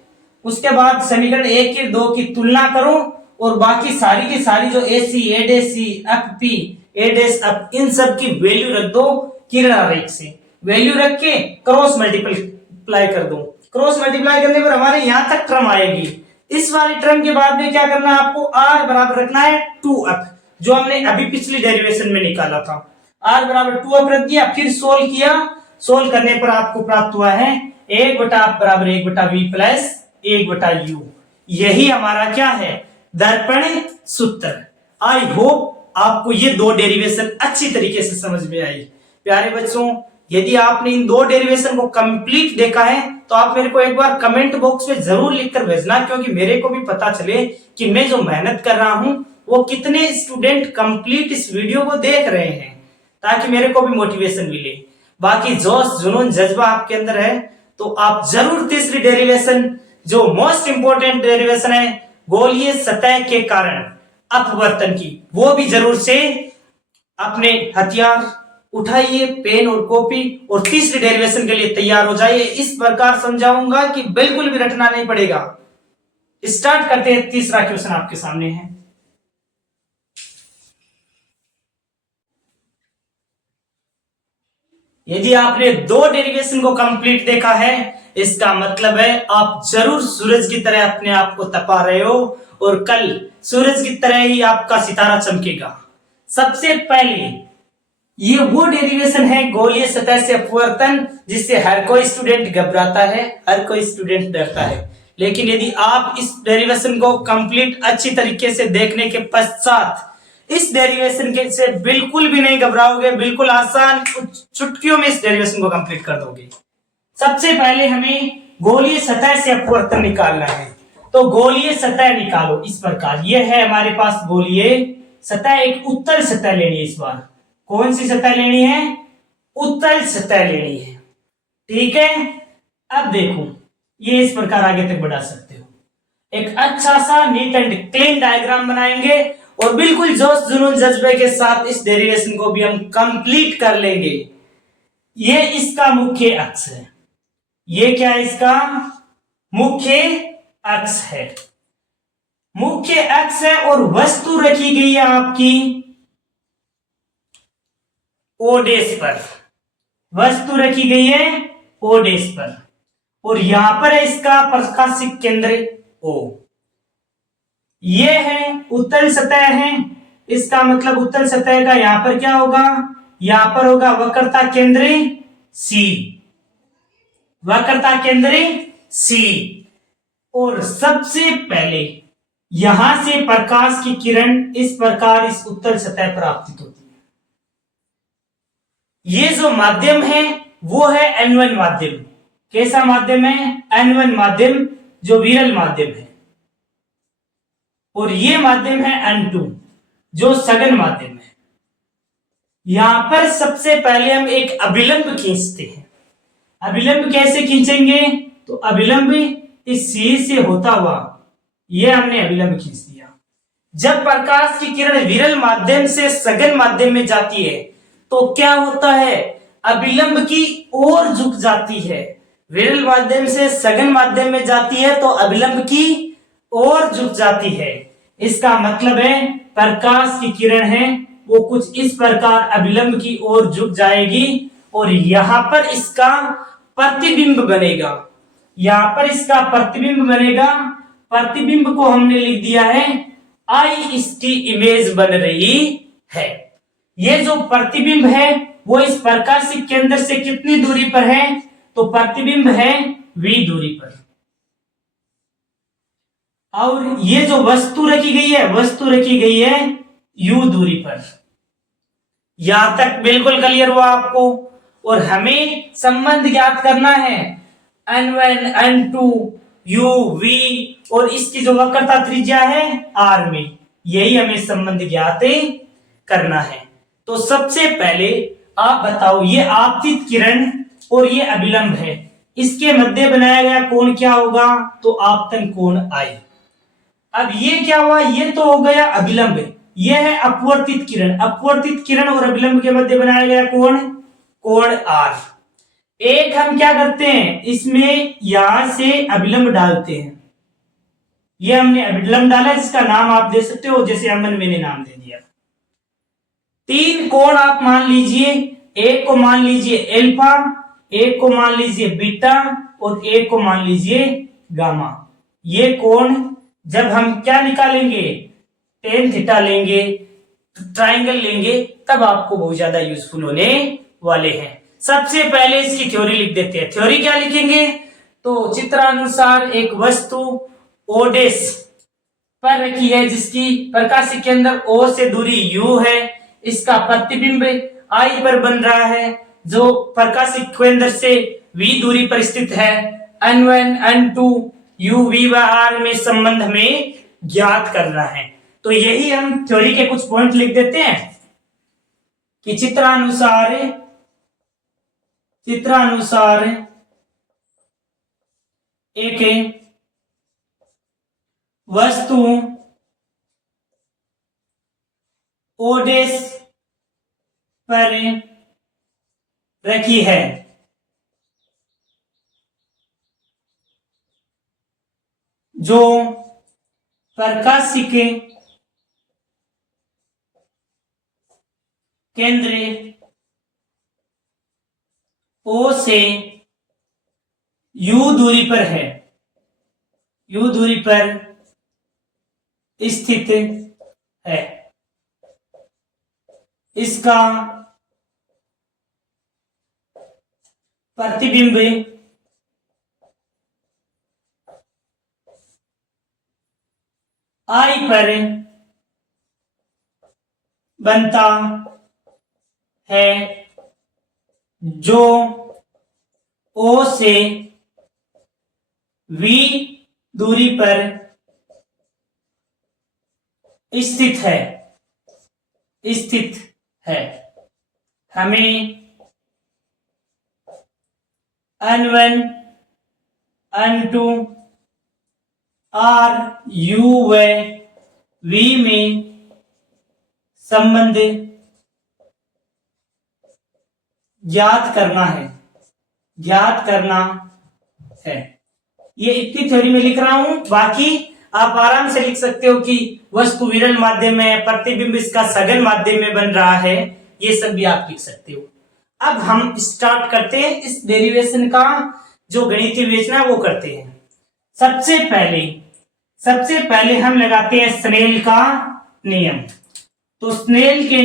उसके बाद समीकरण 1 की 2 की तुलना करो और बाकी सारी की सारी जो AC, ADC, FP, ADS up in सब की वैल्यू रख दो किरण आरेख से। वैल्यू रख के क्रॉस मल्टीप्लाई कर दो। क्रॉस मल्टीप्लाई करने पर हमारे यहां तक टर्म आएगी। इस वाली टर्म के बाद में क्या करना है आपको, R बराबर रखना है 2f, जो हमने अभी पिछली डेरिवेशन में निकाला था। R बराबर 2f रख दिया, फिर सोल्व किया। सोल्व करने पर आपको प्राप्त हुआ है 1/f बराबर 1/v प्लस 1/u। यही हमारा क्या है, दर्पण सूत्र। आई होप आपको ये दो डेरिवेशन अच्छी तरीके से समझ में आई। प्यारे बच्चों, यदि आपने इन दो डेरिवेशन को कंप्लीट देखा है तो आप मेरे को एक बार कमेंट बॉक्स में जरूर लिखकर भेजना, क्योंकि मेरे को भी पता चले कि मैं जो मेहनत कर रहा हूं वो कितने स्टूडेंट कंप्लीट इस वीडियो को देख रहे हैं, ताकि मेरे को भी मोटिवेशन मिले। बाकी जोश जुनून जज्बा आपके अंदर है तो आप जरूर तीसरी डेरिवेशन, जो मोस्ट इंपोर्टेंट डेरिवेशन है गोलीय सतह के कारण अपवर्तन की, वो भी जरूर से अपने हथियार उठाइए, पेन और कॉपी, और तीसरी डेरिवेशन के लिए तैयार हो जाइए। इस प्रकार समझाऊंगा कि बिल्कुल भी रटना नहीं पड़ेगा। स्टार्ट करते हैं। तीसरा क्वेश्चन आपके सामने है। यदि आपने दो डेरिवेशन को कंप्लीट देखा है, इसका मतलब है आप जरूर सूरज की तरह अपने आप को तपा रहे हो, और कल सूरज की तरह ही आपका सितारा चमकेगा। सबसे पहले ये वो डेरिवेशन है गोलीय सतह से अपवर्तन, जिससे हर कोई स्टूडेंट घबराता है, हर कोई स्टूडेंट डरता है। लेकिन यदि आप इस डेरिवेशन को कंप्लीट अच्छी तरीके से देखने के पश्चात इस डेरिवेशन के से बिल्कुल भी नहीं घबराओगे, बिल्कुल आसान चुटकियों में इस डेरिवेशन को कंप्लीट कर दोगे। सबसे पहले हमें गोलीय सतह से अपवर्तन निकालना है, तो गोलीय सतह निकालो इस प्रकार। यह है हमारे पास गोलीय सतह, एक उत्तल सतह लेनी है। इस बार कौन सी सतह लेनी है, उत्तल सतह लेनी है, ठीक है। अब देखो, ये इस प्रकार आगे तक बढ़ा सकते हो। एक अच्छा सा नीट एंड क्लीन डायग्राम बनाएंगे और बिल्कुल जोश जुनून जज्बे के साथ इस डेरिवेशन को भी हम कंप्लीट कर लेंगे। ये इसका मुख्य अक्ष है, ये क्या है, इसका मुख्य अक्ष है, मुख्य अक्ष है, और वस्तु रखी गई है आपकी ओडेस पर, वस्तु रखी गई है ओडेस पर, और यहां पर है इसका प्रकाशिक केंद्र O। ये है उत्तल सतह है, इसका मतलब उत्तल सतह का यहां पर क्या होगा, यहां पर होगा वक्रता केंद्र C, वक्रता केंद्र C। और सबसे पहले यहां से प्रकाश की किरण इस प्रकार इस उत्तल सतह पर आपतित होती है। ये जो माध्यम है वो है N1 माध्यम। कैसा माध्यम है, N1 माध्यम, जो विरल माध्यम है। और ये माध्यम है N2, जो सघन माध्यम है। यहां पर सबसे पहले हम एक अभिलंब खींचते हैं। अभिलंब कैसे खींचेंगे, तो अभिलंब इस C से होता हुआ ये हमने अभिलंब खींच दिया। जब प्रकाश की किरण विरल माध्यम से सघन माध्यम में जाती है तो क्या होता है, अभिलंब की ओर झुक जाती है। विरल माध्यम से सघन माध्यम में जाती है तो अभिलंब की ओर झुक जाती है। इसका मतलब है प्रकाश की किरण है वो कुछ इस प्रकार अभिलंब की ओर झुक जाएगी, और यहां पर इसका प्रतिबिंब बनेगा, यहां पर इसका प्रतिबिंब बनेगा। प्रतिबिंब को हमने लिख दिया है IST इमेज बन रही है। ये जो प्रतिबिंब है वो इस प्रकाशिक केंद्र से कितनी दूरी पर है, तो प्रतिबिंब है V दूरी पर। और ये जो वस्तु रखी गई है, वस्तु रखी गई है U दूरी पर। यहां तक बिल्कुल क्लियर हुआ आपको। और हमें संबंध ज्ञात करना है N1 N2 U V, और इसकी जो वक्रता त्रिज्या है R में, यही हमें संबंध ज्ञात करना है। तो सबसे पहले आप बताओ, ये आपतित किरण और ये अभिलंब है, इसके मध्य बनाया गया कोण क्या होगा, तो आपतन कोण I। अब ये क्या हुआ, ये तो हो गया अभिलंब, ये है अपवर्तित किरण। अपवर्तित किरण और अभिलंब के मध्य बनाया गया कोण, कोण R। एक हम क्या करते हैं, इसमें यहां से अभिलंब डालते हैं, ये हमने अबिडलम डाला, जिसका नाम आप दे सकते हो, जैसे अमन मैंने नाम दे दिया। 3 कोण आप मान लीजिए, एक को मान लीजिए एल्फा, एक को मान लीजिए बीटा और एक को मान लीजिए गामा। ये कोण जब हम क्या निकालेंगे, टेन थीटा लेंगे, ट्राइंगल लेंगे, तब आपको बहुत ज्यादा यूजफुल होने वाले हैं। सबसे पहले इसकी थ्योरी लिख देते हैं। थ्योरी क्या लिखेंगे, तो चित्रानुसार एक वस्तु ओडेस पर रखी है, जिसकी प्रकाशिक के अंदर O से दूरी U है, इसका प्रतिबिंब I पर बन रहा है, जो प्रकाशिक केंद्र से V दूरी पर स्थित है। N1 N2 U V व R में संबंध हमें ज्ञात करना है। तो यही हम थ्योरी के कुछ पॉइंट लिख देते हैं कि चित्रानुसार एक वस्तु ओडेस पर रखी है, जो प्रकाशिक केंद्र O से U दूरी पर है, U दूरी पर स्थित है। इसका प्रतिबिंब I पर बनता है, जो O से V दूरी पर स्थित है। हमें N1 N2 R U व V में संबंध ज्ञात करना है। ये इतनी थ्योरी में लिख रहा हूं, बाकी आप आराम से लिख सकते हो कि वस्तु विरल माध्यम में, प्रतिबिंब इसका सघन माध्यम में बन रहा है, ये सब भी आप लिख सकते हो। अब हम स्टार्ट करते हैं इस डेरिवेशन का जो गणितीय विवेचना वो करते हैं। सबसे पहले हम लगाते हैं स्नेल का नियम। तो स्नेल के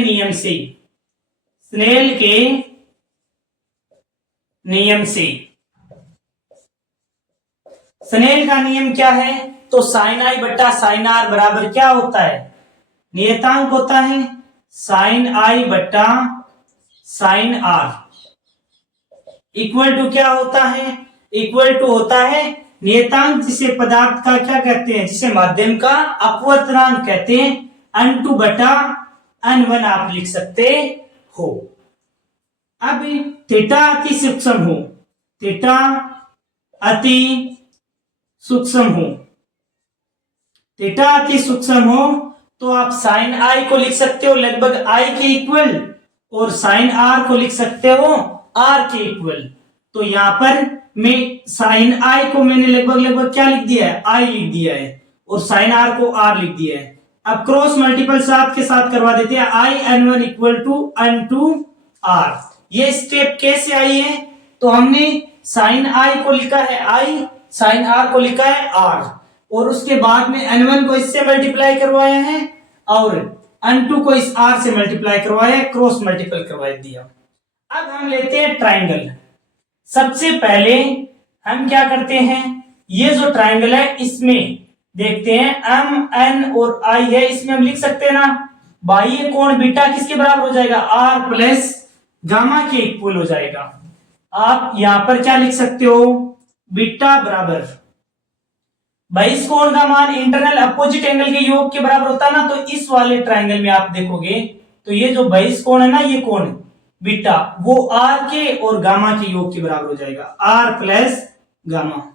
स्नेल का नियम क्या है, तो साइन आई बट्टा साइन आर बराबर क्या होता है, नियतांक होता है साइन आई बट्टा साइन आर, इक्वल टू क्या होता है, इक्वल टू होता है नियतांक, जिसे पदार्थ का क्या कहते हैं, जिसे माध्यम का अपवर्तनांक कहते हैं, N2 बटा N1 आप लिख सकते हो। अब थीटा अति सूक्ष्म हो तो आप साइन आई को लिख सकते हो लगभग आई के इक्वल, और साइन आर को लिख सकते हो आर के इक्वल। तो यहां पर मैं साइन आई को मैंने लगभग क्या लिख दिया है, आई लिख दिया है, और साइन आर को आर लिख दिया है। अब क्रॉस मल्टीपल साथ के साथ करवा देते हैं, I N1 equal to N2 R। ये स्टेप कैसे आई है, तो हमने साइन आई को लिखा है आई, साइन आर को लिखा है आर, और उसके बाद में N1 को इससे मल्टीप्लाई करवाया है और N2 को इस R से मल्टीप्लाई करवाया है, क्रॉस मल्टीपल करवा दिया। अब हम लेते हैं ट्राइंगल। सबसे पहले हम क्या करते हैं, ये जो ट्राइंगल है इसमें देखते हैं M N और I है, इसमें हम लिख सकते हैं ना, बाह्य कोण बीटा किसके बराबर हो जाएगा, R प्लस गामा के इक्वल हो जाएगा। आप यहां पर क्या लिख सकते हो, बीटा बराबर बहिष कोण का मान इंटरनल अपोजिट एंगल के योग के बराबर होता है ना, तो इस वाले ट्राइंगल में आप देखोगे तो ये जो बहिष कोण है ना, ये कोण बीटा वो R के और गामा के योग के बराबर हो जाएगा, R प्लस गामा।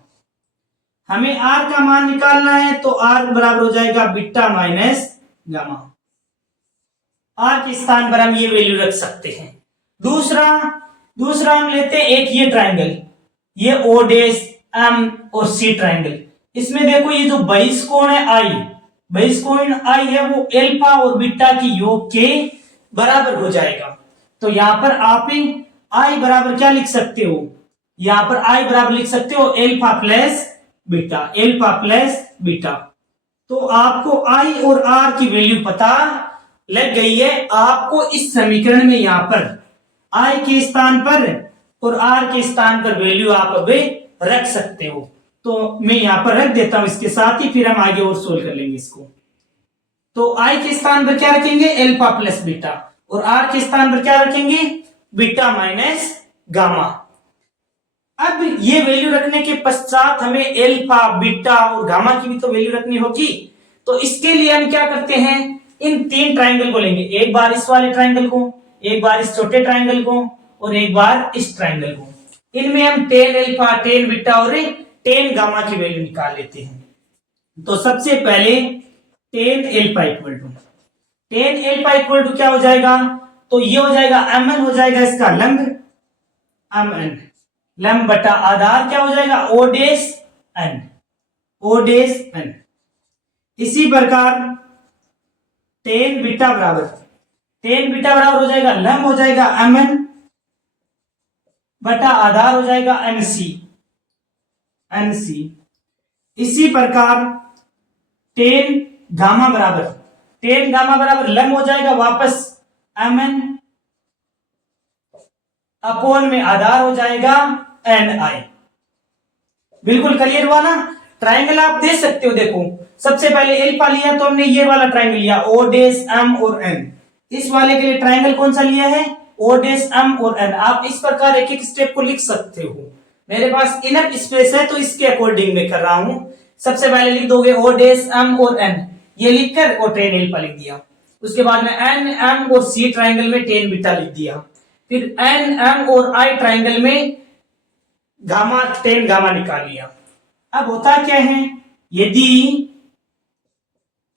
हमें R का मान निकालना है तो R बराबर हो जाएगा बीटा माइनस गामा। R के स्थान पर हम ये वैल्यू रख सकते हैं। दूसरा हम लेते हैं एक ये ट्राइंगल, ये O डैश M और C ट्राइंगल। इसमें देखो ये जो बहिष कोण है आई, बहिष कोण आई है वो एल्फा और बीटा की योग के बराबर हो जाएगा। तो यहां पर आप आई बराबर क्या लिख सकते हो, यहां पर आई बराबर लिख सकते हो alpha plus beta, alpha plus beta. तो आपको आई और आर की वैल्यू पता लग गई है। आपको इस समीकरण में यहां पर आई के स्थान पर और आर के स्थान पर वैल्यू आप अभी रख सकते हो। तो मैं यहां पर रख देता हूं इसके साथ ही, फिर हम आगे और सोल्व कर लेंगे इसको। तो आई के स्थान पर क्या रखेंगे, एल्फा प्लस बीटा, और आर के स्थान पर क्या रखेंगे, बीटा माइनस गामा। अब ये वैल्यू रखने के पश्चात हमें एल्फा बीटा और गामा की भी तो वैल्यू रखनी होगी। तो इसके लिए हम क्या करते हैं, इन तीन ट्राइंगल को लेंगे, एक बार इस वाले ट्राइंगल को, एक बार इस छोटे ट्राइंगल को और एक बार इस ट्राइंगल को। इनमें हम टेन एल्फा, टेन बीटा और टेन गामा की वैल्यू निकाल लेते हैं। तो सबसे पहले tan alpha equal to, tan alpha equal to क्या हो जाएगा, तो ये हो जाएगा mn हो जाएगा इसका लंब, mn लंब बटा आधार क्या हो जाएगा o dash n, o dash n। इसी प्रकार टेन बीटा बराबर, टेन बीटा बराबर हो जाएगा लंब हो जाएगा mn बटा आधार हो जाएगा nc, nc। इसी प्रकार टेन गामा बराबर, टेन गामा बराबर लंब हो जाएगा वापस mn अपॉन में आधार हो जाएगा ni। बिल्कुल क्लियर हुआ ना। ट्राइंगल आप दे सकते हो, देखो सबसे पहले एल्फा लिया तो हमने ये वाला ट्राइंगल लिया o डैश m और n। इस वाले के लिए ट्राइंगल कौन सा लिया है, o डैश m और n। आप इस प्रकार एक एक स्टेप को लिख सकते हो। मेरे पास इनफ स्पेस है तो इसके अकॉर्डिंग मैं कर रहा हूं। सबसे पहले लिख दोगे o डैश m और n, ये लिखकर और टेन एल्फा लिख दिया। उसके बाद में n m और c ट्राइंगल में टेन बीटा लिख दिया। फिर n m और i ट्राइंगल में गामा, टेन गामा निकाल लिया। अब होता क्या है, यदि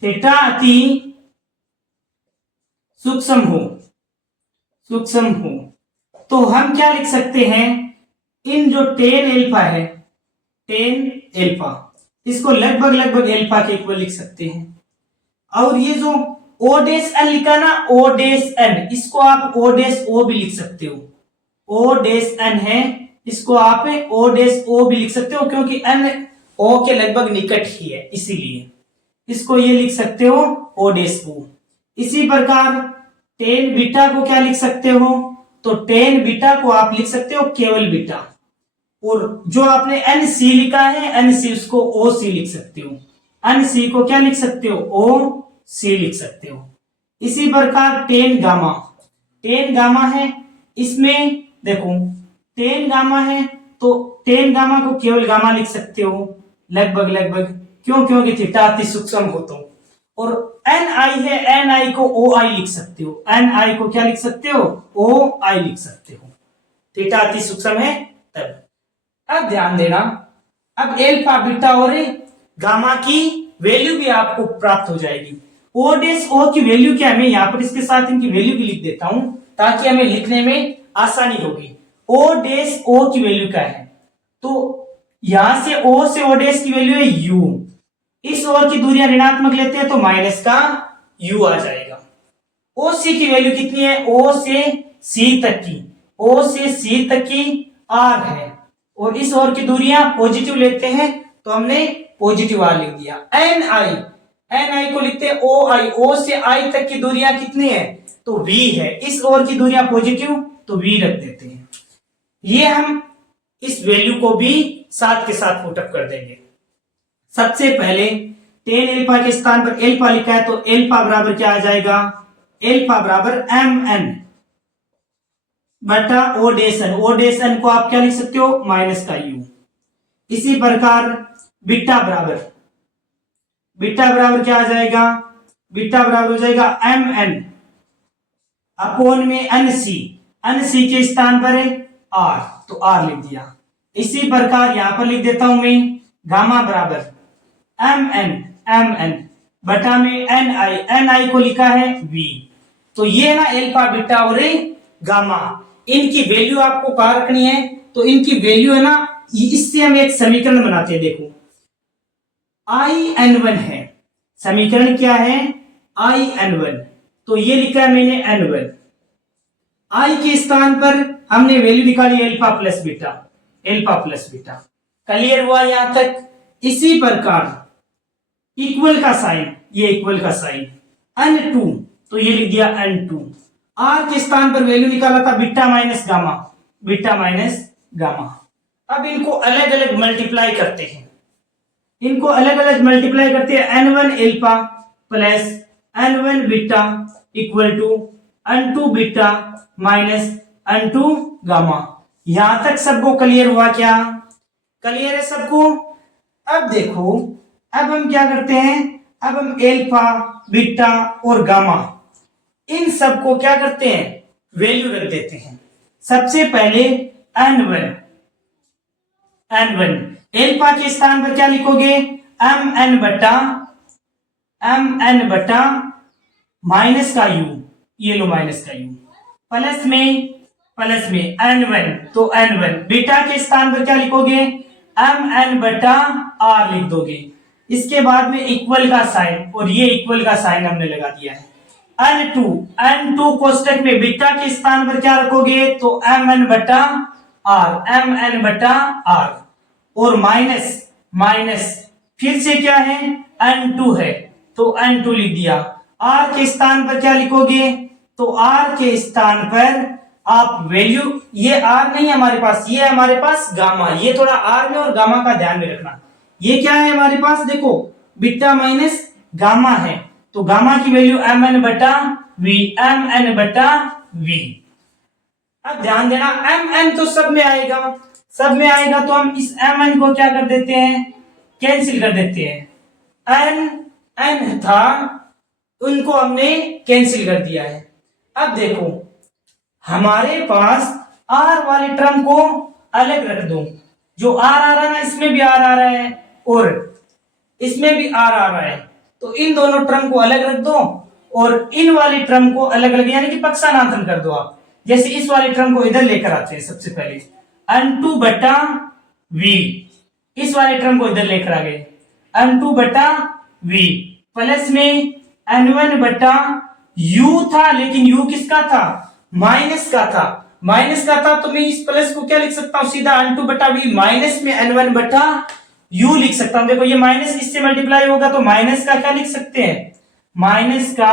थीटा अति सूक्ष्म हो, सूक्ष्म हो तो हम क्या लिख सकते हैं, इन जो टेन एल्फा है, टेन एल्फा, इसको लगभग लगभग एल्फा के इक्वल लिख सकते हैं। और ये जो o डैश n लिखा ना, o डैश n, इसको आप o डैश o भी लिख सकते हो। o डैश n है, इसको आप o डैश o भी लिख सकते हो, क्योंकि n o के लगभग निकट ही है, इसीलिए इसको ये लिख सकते हो o डैश o। इसी प्रकार टेन बीटा को क्या लिख सकते हो, तो टेन बीटा को आप लिख सकते हो केवल बीटा, और जो आपने एन सी लिखा है एन सी उसको ओ सी लिख सकते हो, एन सी को क्या लिख सकते हो, ओ सी लिख सकते हो। इसी प्रकार टेन गामा, टेन गामा है, इसमें देखो टेन गामा है तो टेन गामा को केवल गामा लिख सकते हो लगभग लगभग, क्यों, क्योंकि थीटा अति सूक्ष्म हो तो। और एन आई है, एन आई को ओ आई लिख सकते हो, एन आई को क्या लिख सकते हो, ओ आई लिख सकते हो, थीटा अति सूक्ष्म है तब। अब ध्यान देना, अब एल्फा बीटा और गामा की वैल्यू भी आपको प्राप्त हो जाएगी। ओ डैश ओ की वैल्यू क्या है, मैं यहां पर इसके साथ इनकी वैल्यू भी लिख देता हूं ताकि हमें लिखने में आसानी होगी। ओ डैश ओ की वैल्यू क्या है, तो यहां से ओ से ओ डैश की वैल्यू है यू, इस ओर की दूरियां ऋणात्मक लेते हैं तो माइनस का यू आ जाएगा। ओ सी की वैल्यू कितनी है, ओ से सी तक की, ओ से सी तक की आर है, और इस ओर की दूरियां पॉजिटिव लेते हैं तो हमने पॉजिटिव आर लिख दिया। एन आई, एन आई को लिखते हैं ओ आई, ओ से आई तक की दूरियां कितनी है, तो वी है, इस ओर की दूरियां पॉजिटिव तो वी रख देते हैं। ये हम इस वैल्यू को भी साथ के साथ पुटअप कर देंगे। सबसे पहले टेन एल्फा के स्थान पर एल्फा लिखा है तो एल्फा बराबर क्या आ जाएगा, एल्फा बराबर एम एन बटा O dash N, O dash N को आप क्या लिख सकते हो, माइनस का यू। इसी प्रकार बीटा बराबर, बीटा बराबर क्या आ जाएगा, बीटा बराबर हो जाएगा एम एन अपॉन में एन सी, एन सी के स्थान पर है आर तो आर लिख दिया। इसी प्रकार यहां पर लिख देता हूं मैं गामा बराबर एम एन बटा में एन आई को लिखा है वी। तो ये ना एल्फा बीटा और गामा, इनकी वैल्यू आपको कहां रखनी है, तो इनकी वैल्यू है ना, इससे हम एक समीकरण बनाते हैं। देखो IN1 है। समीकरण क्या है? IN1। तो ये लिखा है मैंने N1। I के स्थान पर हमने वैल्यू निकाली alpha plus beta, alpha plus beta. Clear हुआ यहां तक? इसी प्रकार इक्वल का साइन, ये इक्वल का साइन N2, तो ये लिख दिया N2। R के स्थान पर वैल्यू निकाला था beta minus gamma, beta minus gamma. अब इनको अलग अलग मल्टीप्लाई करते हैं, इनको अलग अलग मल्टीप्लाई करते हैं। N1 alpha plus N1 beta equal to N2 beta minus N2 gamma. यहां तक सबको क्लियर हुआ क्या? क्लियर है सबको? अब देखो, अब हम क्या करते हैं, अब हम अल्फा बीटा और गामा इन सबको क्या करते हैं, वैल्यू रख देते हैं। सबसे पहले N1 अल्फा के स्थान पर क्या लिखोगे, mn बटा माइनस का u, ये लो माइनस का u, प्लस में N1, तो N1 बीटा के स्थान पर क्या लिखोगे, mn बटा r लिख दोगे। इसके बाद में इक्वल का साइन, और ये इक्वल का साइन हमने लगा दिया है। N2 कोष्टक में बीटा के स्थान पर क्या रखोगे, तो mn बटा r, और माइनस फिर से क्या है, N2 है, तो N2 लिख दिया। R के स्थान पर क्या लिखोगे, तो R के स्थान पर आप वैल्यू, ये R नहीं है हमारे पास, ये है हमारे पास गामा। ये थोड़ा R में और गामा का ध्यान में रखना। ये क्या है हमारे पास, देखो बीटा माइनस गामा है, तो गामा की वैल्यू mn बटा v। अब ध्यान देना, mn तो सब में आएगा, तो हम इस mn को क्या कर देते हैं, कैंसिल कर देते हैं। n था, उनको हमने कैंसिल कर दिया है। अब देखो हमारे पास r वाली टर्म को अलग रख दो, जो r आ रहा है ना, इसमें भी r आ रहा है और इसमें भी r आ रहा है, तो इन दोनों टर्म को अलग रख दो और इन वाली टर्म को अलग अलग, यानी कि पक्षांतरण कर दो आप। जैसे इस वाली टर्म को इधर लेकर आते हैं, सबसे पहले N2 बटा v, इस वाले टर्म को इधर लेकर आ गए, N2 बटा v, प्लस में N1 बटा u था, लेकिन u किसका था, माइनस का था, तो मैं इस प्लस को क्या लिख सकता हूं, सीधा N2 बटा v माइनस में N1 बटा u लिख सकता हूं। देखो ये माइनस इससे मल्टीप्लाई होगा, तो माइनस का क्या लिख सकते हैं, माइनस का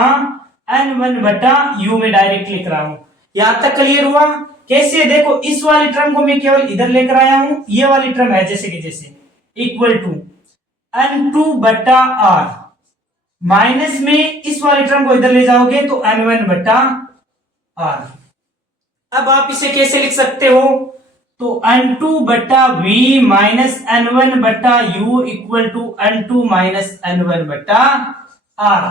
N1 बटा u में डायरेक्ट लिख रहा हूं। यहां तक क्लियर हुआ? कैसे, देखो इस वाली टर्म को मैं केवल इधर लेकर आया हूं, ये वाली टर्म है जैसे कि जैसे इक्वल टू N2 बटा r, माइनस में इस वाली टर्म को इधर ले जाओगे तो N1 बटा r। अब आप इसे कैसे लिख सकते हो, तो N2 बटा v माइनस N1 बटा u equal to N2 minus N1 बटा r।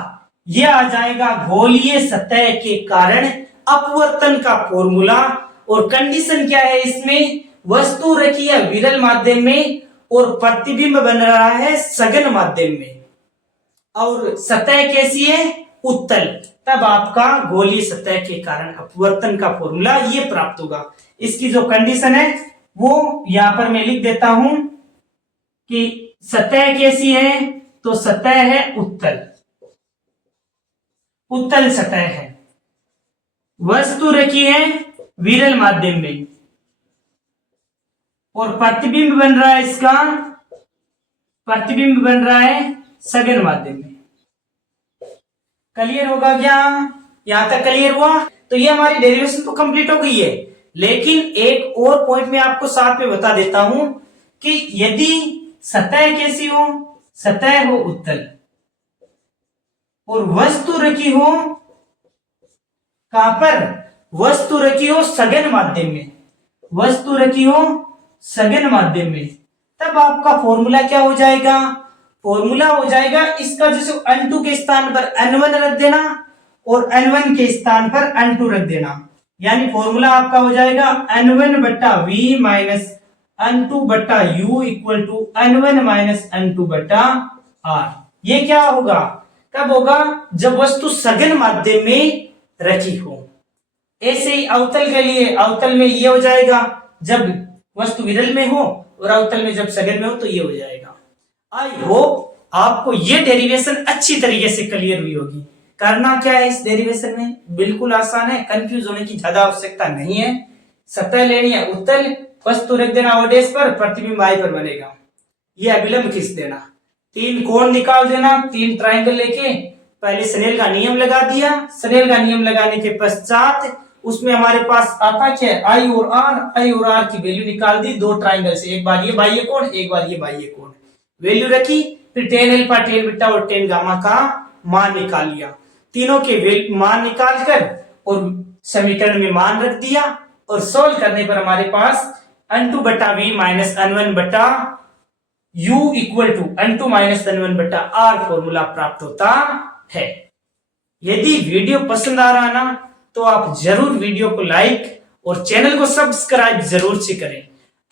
यह आ जाएगा गोलीय सतह के कारण अपवर्तन का फॉर्मूला। और कंडीशन क्या है इसमें, वस्तु रखी है विरल माध्यम में और प्रतिबिंब बन रहा है सघन माध्यम में, और सतह कैसी है, उत्तल, तब आपका गोलीय सतह के कारण अपवर्तन का फॉर्मूला ये प्राप्त होगा। इसकी जो कंडीशन है वो यहां पर मैं लिख देता हूं कि सतह कैसी है, तो सतह है उत्तल सतह है, वस्तु रखी है विरल माध्यम में और प्रतिबिंब बन रहा है, इसका प्रतिबिंब बन रहा है सघन माध्यम में। क्लियर होगा क्या? यहां तक क्लियर हुआ? तो ये हमारी डेरिवेशन तो कंप्लीट हो गई है, लेकिन एक और पॉइंट में आपको साथ में बता देता हूं कि यदि सतह कैसी हो, सतह हो उत्तल और वस्तु रखी हो कहां पर, वस्तु रखी हो सघन माध्यम में, वस्तु रखी हो सघन माध्यम में, तब आपका फॉर्मूला क्या हो जाएगा, फॉर्मूला हो जाएगा इसका, जैसे N2 के स्थान पर N1 रख देना और N1 के स्थान पर N2 रख देना, यानी फॉर्मूला आपका हो जाएगा N1 बट्टा v माइनस N2 बट्टा u equal to N1 minus N2 बट्टा r। ये क्या होगा, कब होगा, जब वस्तु सघन माध्यम में रखी हो। ऐसे ही अवतल के लिए, अवतल में ये हो जाएगा जब वस्तु विरल में हो और अवतल में जब सघन में हो तो ये हो जाएगा। आई होप आपको ये डेरिवेशन अच्छी तरीके से क्लियर हुई होगी। करना क्या है इस डेरिवेशन में, बिल्कुल आसान है, कंफ्यूज होने की ज्यादा आवश्यकता नहीं है। सतह लेनी है उत्तल, वस्तु रख देना ओडेस पर, प्रतिबिंब आई पर बनेगा। ये अभिलंब खींच देना, 3 कोण निकाल देना, 3 ट्रायंगल लेके पहले स्नेल का नियम लगा दिया। स्नेल का नियम लगाने के पश्चात उसमें हमारे पास आता क्या है, आई और आर की वैल्यू निकाल दी 2 ट्रायंगल से, एक बार ये बाह्य कोण, एक बार ये बाह्य कोण, वैल्यू रखी, फिर tan अल्फा, tan बीटा और tan गामा का मान निकाल लिया। तीनों के मान निकाल कर और समीकरण में मान रख दिया और सोल्व करने पर हमारे पास n2 बटा v माइनस n1 बटा u equal to n2 minus n1 बटा r फॉर्मूला प्राप्त होता है। यदि वीडियो पसंद आ रहा ना तो आप जरूर वीडियो को लाइक और चैनल को सब्सक्राइब जरूर से करें।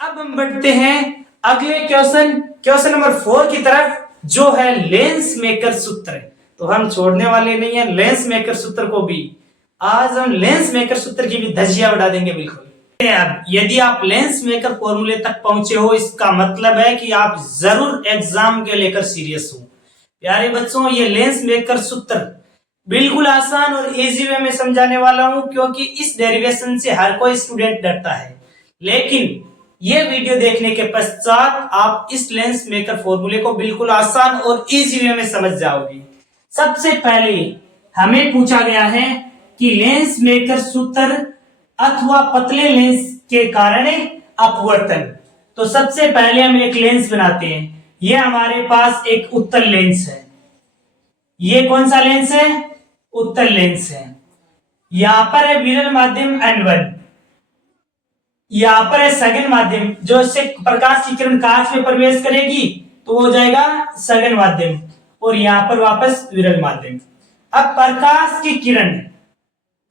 अब हम बढ़ते हैं अगले क्वेश्चन नंबर 4 की तरफ, जो है लेंस मेकर सूत्र। तो हम छोड़ने वाले नहीं है लेंस मेकर सूत्र को भी, आज हम लेंस मेकर सूत्र की भी धज्जियां उड़ा देंगे बिल्कुल। अब यदि आप लेंस मेकर फॉर्मूले तक पहुंचे हो, इसका मतलब है कि आप जरूर एग्जाम के लेकर सीरियस हो। प्यारे बच्चों, ये लेंस मेकर सूत्र बिल्कुल आसान और इजी वे में समझाने वाला हूं, क्योंकि इस डेरिवेशन से हर कोई स्टूडेंट डरता है। लेकिन ये वीडियो देखने के पश्चात आप इस लेंस मेकर फॉर्मूले को बिल्कुल आसान और इजी वे में समझ जाओगे। सबसे पहले हमें पूछा गया है कि लेंस मेकर सूत्र अथवा पतले लेंस के कारण अपवर्तन। तो सबसे पहले हम एक लेंस बनाते हैं। ये हमारे पास एक उत्तल लेंस है। ये कौन सा लेंस है? उत्तल लेंस है। यहां पर है विरल माध्यम N1, यहां पर है सघन माध्यम, जो इससे प्रकाश की किरण कांच में प्रवेश करेगी तो हो जाएगा सघन माध्यम, और यहां पर वापस विरल माध्यम। अब प्रकाश की किरण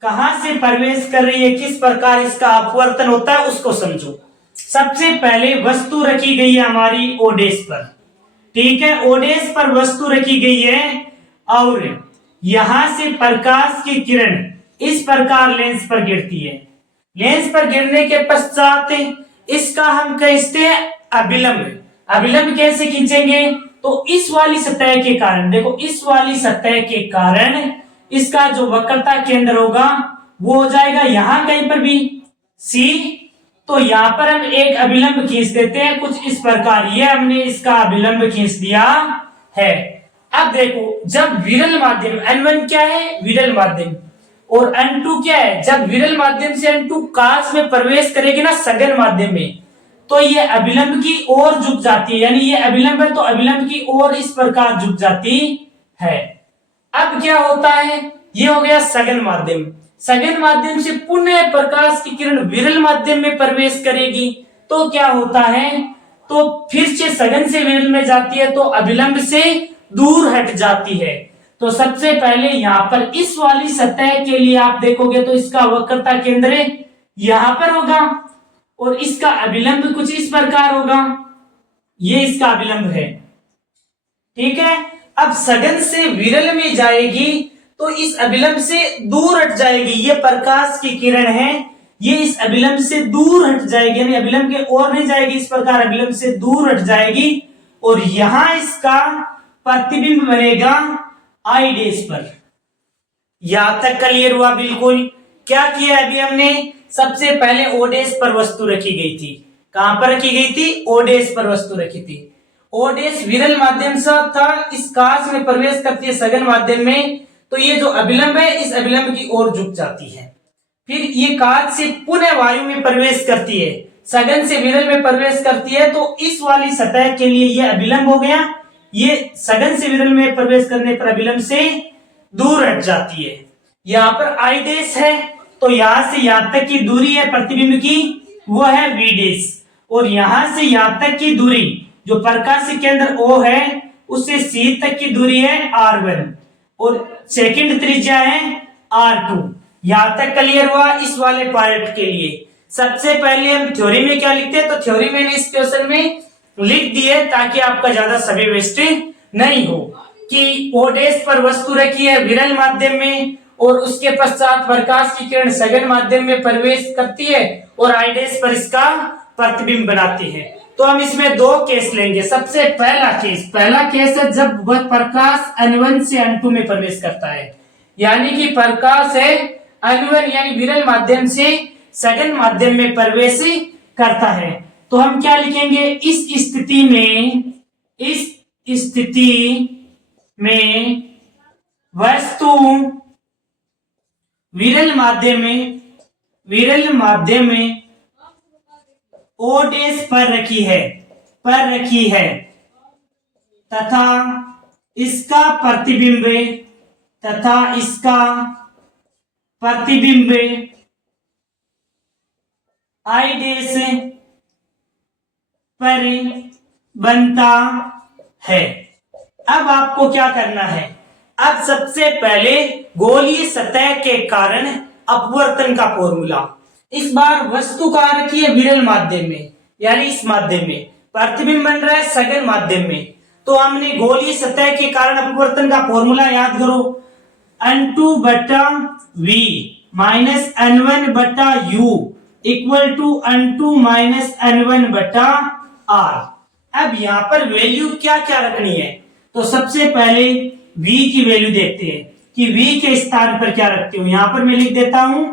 कहां से प्रवेश कर रही है, किस प्रकार इसका अपवर्तन होता है उसको समझो। सबसे पहले वस्तु रखी गई है हमारी ओडेस पर, ठीक है, ओडेस पर वस्तु रखी गई है और यहां से प्रकाश की किरण इस प्रकार लेंस पर गिरती है। लेंस पर गिरने के पश्चात इसका हम कहते हैं अभिलंब। अभिलंब कैसे खींचेंगे? तो इस वाली सतह के कारण, देखो इस वाली सतह के कारण इसका जो वक्रता केंद्र होगा वो हो जाएगा यहां कहीं पर भी C। तो यहां पर हम एक अभिलंब खींच देते हैं कुछ इस प्रकार, ये हमने इसका अभिलंब खींच दिया है। अब देखो, जब विरल माध्यम N1 क्या है? विरल माध्यम, और N2 क्या है? जब विरल माध्यम से N2 कांच में प्रवेश करेगी ना सघन माध्यम में, तो ये अभिलंब की ओर झुक जाती है, यानी ये अभिलंब है तो अभिलंब की ओर इस प्रकार झुक जाती है। अब क्या होता है? ये हो गया सघन माध्यम। सघन माध्यम से पुनः प्रकाश की किरण विरल माध्यम में प्रवेश करेगी तो क्या होता है? तो फिर से सघन से विरल में जाती है तो अभिलंब से दूर हट जाती है। तो सबसे पहले यहाँ पर इस वाली सतह के लिए आप देखोगे तो इसका वक्रता केंद्र यहां पर होगा और इसका अभिलंब कुछ इस प्रकार होगा, ये इसका अभिलंब है, ठीक है। अब सघन से विरल में जाएगी तो इस अभिलंब से दूर हट जाएगी, ये प्रकाश की किरण है, ये इस अभिलंब से दूर हट जाएगी, यानी अभिलंब के ओर नहीं जाएगी, इस प्रकार अभिलंब से दूर हट जाएगी और यहां इसका प्रतिबिंब बनेगा आई डैश पर। यहां तक क्लियर हुआ? बिल्कुल। क्या किया अभी हमने? सबसे पहले ओडेस पर वस्तु रखी गई थी। कहां पर रखी गई थी? ओडेस पर वस्तु रखी थी। ओडेस विरल माध्यम से था, इस कांच में प्रवेश करती है सघन माध्यम में, तो ये जो अभिलंब है इस अभिलंब की ओर झुक जाती है। फिर ये कांच से पुनः वायु में प्रवेश करती है, सघन से विरल में प्रवेश करती है, तो इस वाली सतह के लिए ये अभिलंब हो गया, ये सघन से विरल में प्रवेश करने पर अभिलंब से दूर हट जाती है। यहाँ पर आई डैश है तो यहां से यहां तक की दूरी है प्रतिबिंब की वो है वी डैश, और यहां से यहां तक की दूरी जो प्रकाश केंद्र O है उससे C तक की दूरी है R1 और सेकंड त्रिज्या है R2। यहां तक क्लियर हुआ इस वाले पार्ट के लिए। सबसे पहले हम थ्योरी में क्या लिखते हैं, तो थ्योरी मैंने इस क्वेश्चन में लिख दी है ताकि आपका ज्यादा समय वेस्ट नहीं हो, कि ओडेस पर वस्तु रखी है विरल माध्यम में और उसके पश्चात प्रकाश की किरण सघन माध्यम में प्रवेश करती है और आई डैश पर इसका प्रतिबिंब बनाती है। तो हम इसमें दो केस लेंगे। सबसे पहला केस है जब वह प्रकाश N1 से N2 में प्रवेश करता है, यानी कि प्रकाश है N1 यानी विरल माध्यम से सघन माध्यम में प्रवेश करता है। तो हम क्या लिखेंगे, इस स्थिति में वस्तु विरल माध्यम में O डैश पर रखी है तथा इसका प्रतिबिंब I डैश पर बनता है। अब आपको क्या करना है, अब सबसे पहले गोलीय सतह के कारण अपवर्तन का फॉर्मूला। इस बार वस्तु कहां रखी है, विरल माध्यम में, यानी इस माध्यम में। प्रतिबिंब बन रहा है सघन माध्यम में। तो हमने गोलीय सतह के कारण अपवर्तन का फॉर्मूला याद करो, N2 बटा V माइनस N1 बटा U equal to N2 minus N1 बटा R। अब यहाँ पर वैल्यू क्या क्या रखनी है, तो सबसे पहले V की वैल्यू देखते हैं कि V के स्थान पर क्या रखती हूं। यहां पर मैं लिख देता हूं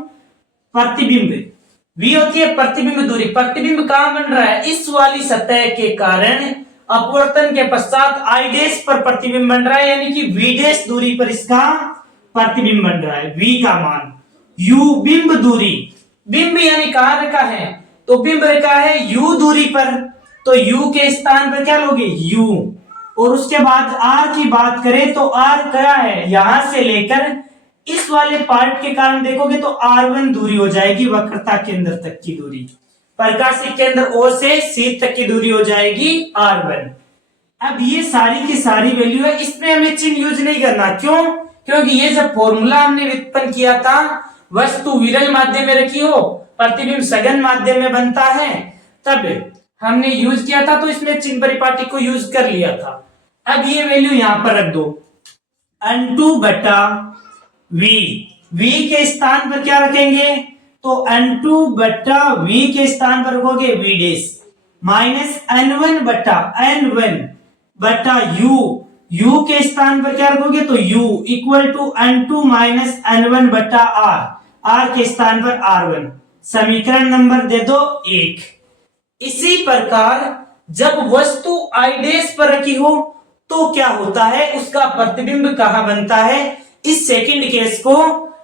प्रतिबिंब। V होती है प्रतिबिंब दूरी। प्रतिबिंब कहां बन रहा है, इस वाली सतह के कारण अपवर्तन के पश्चात I डैश पर प्रतिबिंब बन रहा है, यानी कि V डैश दूरी पर इसका प्रतिबिंब बन रहा है। V का मान U बिंब दूरी, बिंब यानी कहां रखा है, तो बिंब रखा है U दूरी पर, तो U के स्थान पर क्या लोगे U। और उसके बाद R की बात करें तो R क्या है, यहां से लेकर इस वाले पार्ट के कारण देखोगे तो R1 दूरी हो जाएगी, वक्रता केंद्र तक की दूरी। प्रकाशिक केंद्र O से C तक की दूरी हो जाएगी R1। अब ये सारी की सारी वैल्यू है, इसमें हमें चिन्ह यूज नहीं करना। क्यों, क्योंकि ये जब फॉर्मूला हमने व्युत्पन्न किया था, वस्तु विरल माध्यम में रखी हो, प्रतिबिंब सघन माध्यम में बनता है, तब हमने यूज किया था, तो इसमें चिन्ह परिपाटी को यूज कर लिया था। अब ये वैल्यू यहां पर रख दो, N2 बटा V के स्थान पर क्या रखेंगे, तो N2 बटा V के स्थान पर रखोगे V डैश माइनस N1 बटा U के स्थान पर क्या रखोगे, तो U equal to N2 minus N1 बटा R के स्थान पर R1। समीकरण नंबर दे दो 1। इसी प्रकार जब वस्तु I डैश पर रखी हो तो क्या होता है, उसका प्रतिबिंब कहां बनता है, इस सेकंड केस को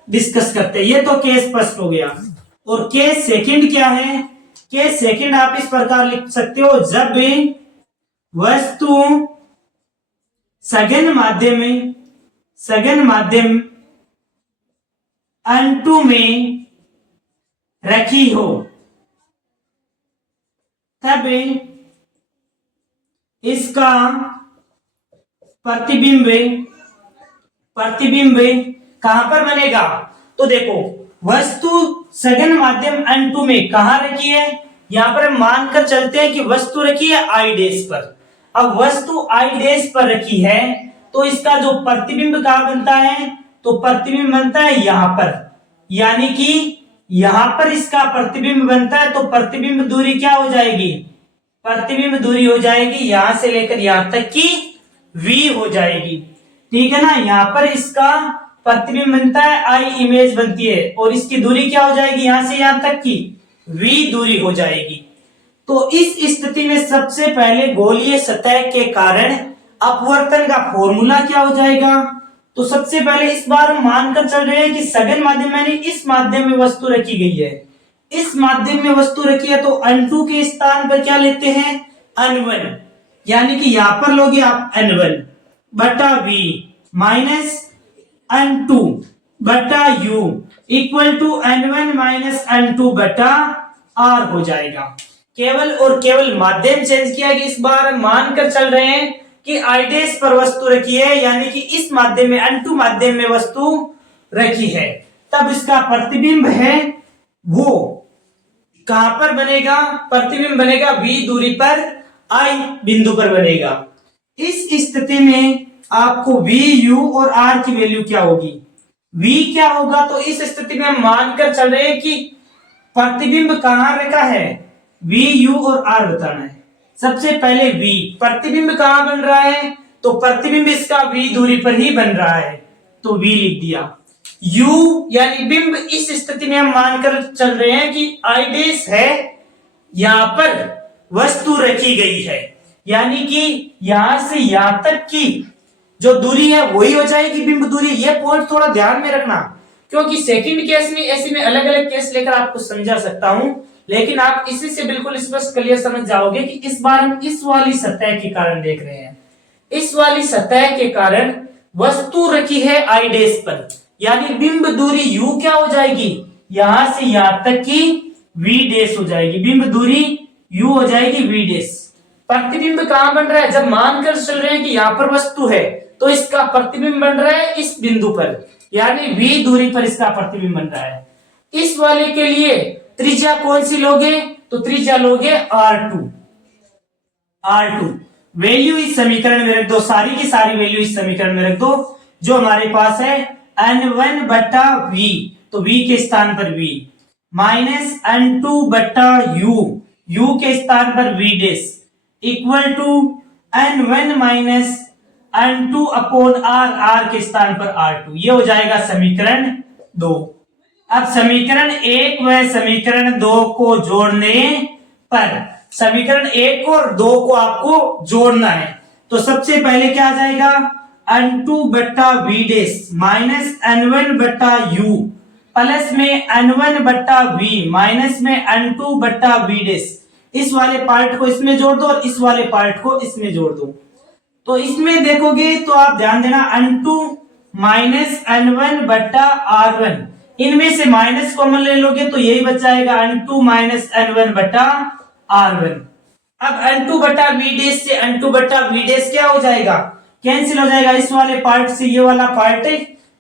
डिस्कस करते हैं। ये तो केस फर्स्ट हो गया। और केस सेकंड क्या है, केस सेकंड आप इस प्रकार लिख सकते हो, जब वस्तु सघन माध्यम N2 में रखी हो, तब इसका प्रतिबिंब कहां पर बनेगा, तो देखो वस्तु सघन माध्यम N2 में कहां रखी है, यहां पर हम मानकर चलते हैं कि वस्तु रखी है I डैश पर। अब वस्तु I डैश पर रखी है तो इसका जो प्रतिबिंब कहां बनता है, तो प्रतिबिंब बनता है यहां पर, यानी कि यहां पर इसका प्रतिबिंब बनता है। तो प्रतिबिंब दूरी क्या हो जाएगी, प्रतिबिंब दूरी हो जाएगी यहां से लेकर यहां तक की V हो जाएगी, ठीक है ना। यहां पर इसका प्रतिबिंब बनता है I इमेज बनती है, और इसकी दूरी क्या हो जाएगी, यहां से यहां तक की V दूरी हो जाएगी। तो इस स्थिति में सबसे पहले गोलीय सतह के कारण अपवर्तन का फॉर्मूला क्या हो जाएगा, तो सबसे पहले इस बार हम मानकर चल रहे हैं कि सघन माध्यम यानी इस माध्यम में वस्तु रखी गई है, इस माध्यम में वस्तु रखी है, तो N2 के स्थान पर क्या लेते हैं, N1, यानी कि यहां पर लोगे आप N1 बटा V माइनस N2 बटा U equal to N1 minus N2 बटा R हो जाएगा। केवल और केवल माध्यम चेंज किया कि इस बार मानकर चल रहे हैं कि I डैश पर वस्तु रखी है, यानी कि इस माध्यम में N2 माध्यम में वस्तु रखी है, तब इसका प्रतिबिंब है वो कहां पर बनेगा, प्रतिबिंब बनेगा V दूरी पर I बिंदु पर बनेगा। इस स्थिति में आपको V, U और R की वैल्यू क्या होगी, V क्या होगा, तो इस स्थिति में हम मानकर चल रहे हैं कि प्रतिबिंब कहां रखा है, V, U और R बताना है। सबसे पहले v, प्रतिबिंब कहां बन रहा है, तो प्रतिबिंब इसका v दूरी पर ही बन रहा है, तो v लिख दिया। u यानी बिंब, इस स्थिति में हम मानकर चल रहे हैं कि I डैश है, यहां पर वस्तु रखी गई है, यानी कि यहां से यहां तक की जो दूरी है वही हो जाएगी बिंब दूरी। यह पॉइंट थोड़ा ध्यान में रखना, क्योंकि सेकंड केस में ऐसे में अलग अलग केस लेकर आपको समझा सकता हूं, लेकिन आप इसी से बिल्कुल स्पष्ट क्लियर समझ जाओगे कि इस बार हम इस वाली सतह के कारण देख रहे हैं। इस वाली सतह के कारण वस्तु रखी है I डैश पर, यानी बिंब दूरी u क्या हो जाएगी, यहां से यहां तक की v डैश हो जाएगी, बिंब दूरी u हो जाएगी v डैश। प्रतिबिंब कहां बन रहा है, जब मानकर चल रहे हैं कि यहां पर वस्तु है तो इसका प्रतिबिंब बन रहा है इस बिंदु पर, यानी v दूरी पर इसका प्रतिबिंब बन रहा है। इस वाले के लिए त्रिज्या कौन सी लोगे, तो त्रिज्या लोगे R2। वैल्यू इस समीकरण में रख दो, सारी की सारी वैल्यू इस समीकरण में रख दो, जो हमारे पास है N1 बटा V, तो V के स्थान पर V, माइनस N2 बटा U के स्थान पर V dash, equal to N1 minus N2 upon R के स्थान पर R2। ये हो जाएगा समीकरण 2। अब समीकरण 1 व समीकरण 2 को जोड़ने पर, समीकरण 1 को और 2 को आपको जोड़ना है, तो सबसे पहले क्या आ जाएगा, N2 बट्टा V डैश माइनस N1 बट्टा U प्लस में N1 बट्टा V माइनस में N2 बट्टा V डैश। इस वाले पार्ट को इसमें जोड़ दो और इस वाले पार्ट को इसमें जोड़ दो, तो इसमें देखोगे तो आप ध्यान देना N2 माइनस N1 बट्टा R1, इनमें से माइनस कॉमन ले लोगे तो यही बच जाएगा N2 माइनस N1 बटा R1। अब N2 बटा V डैश से N2 बटा V डैश क्या हो जाएगा, कैंसिल हो जाएगा, इस वाले पार्ट से ये वाला पार्ट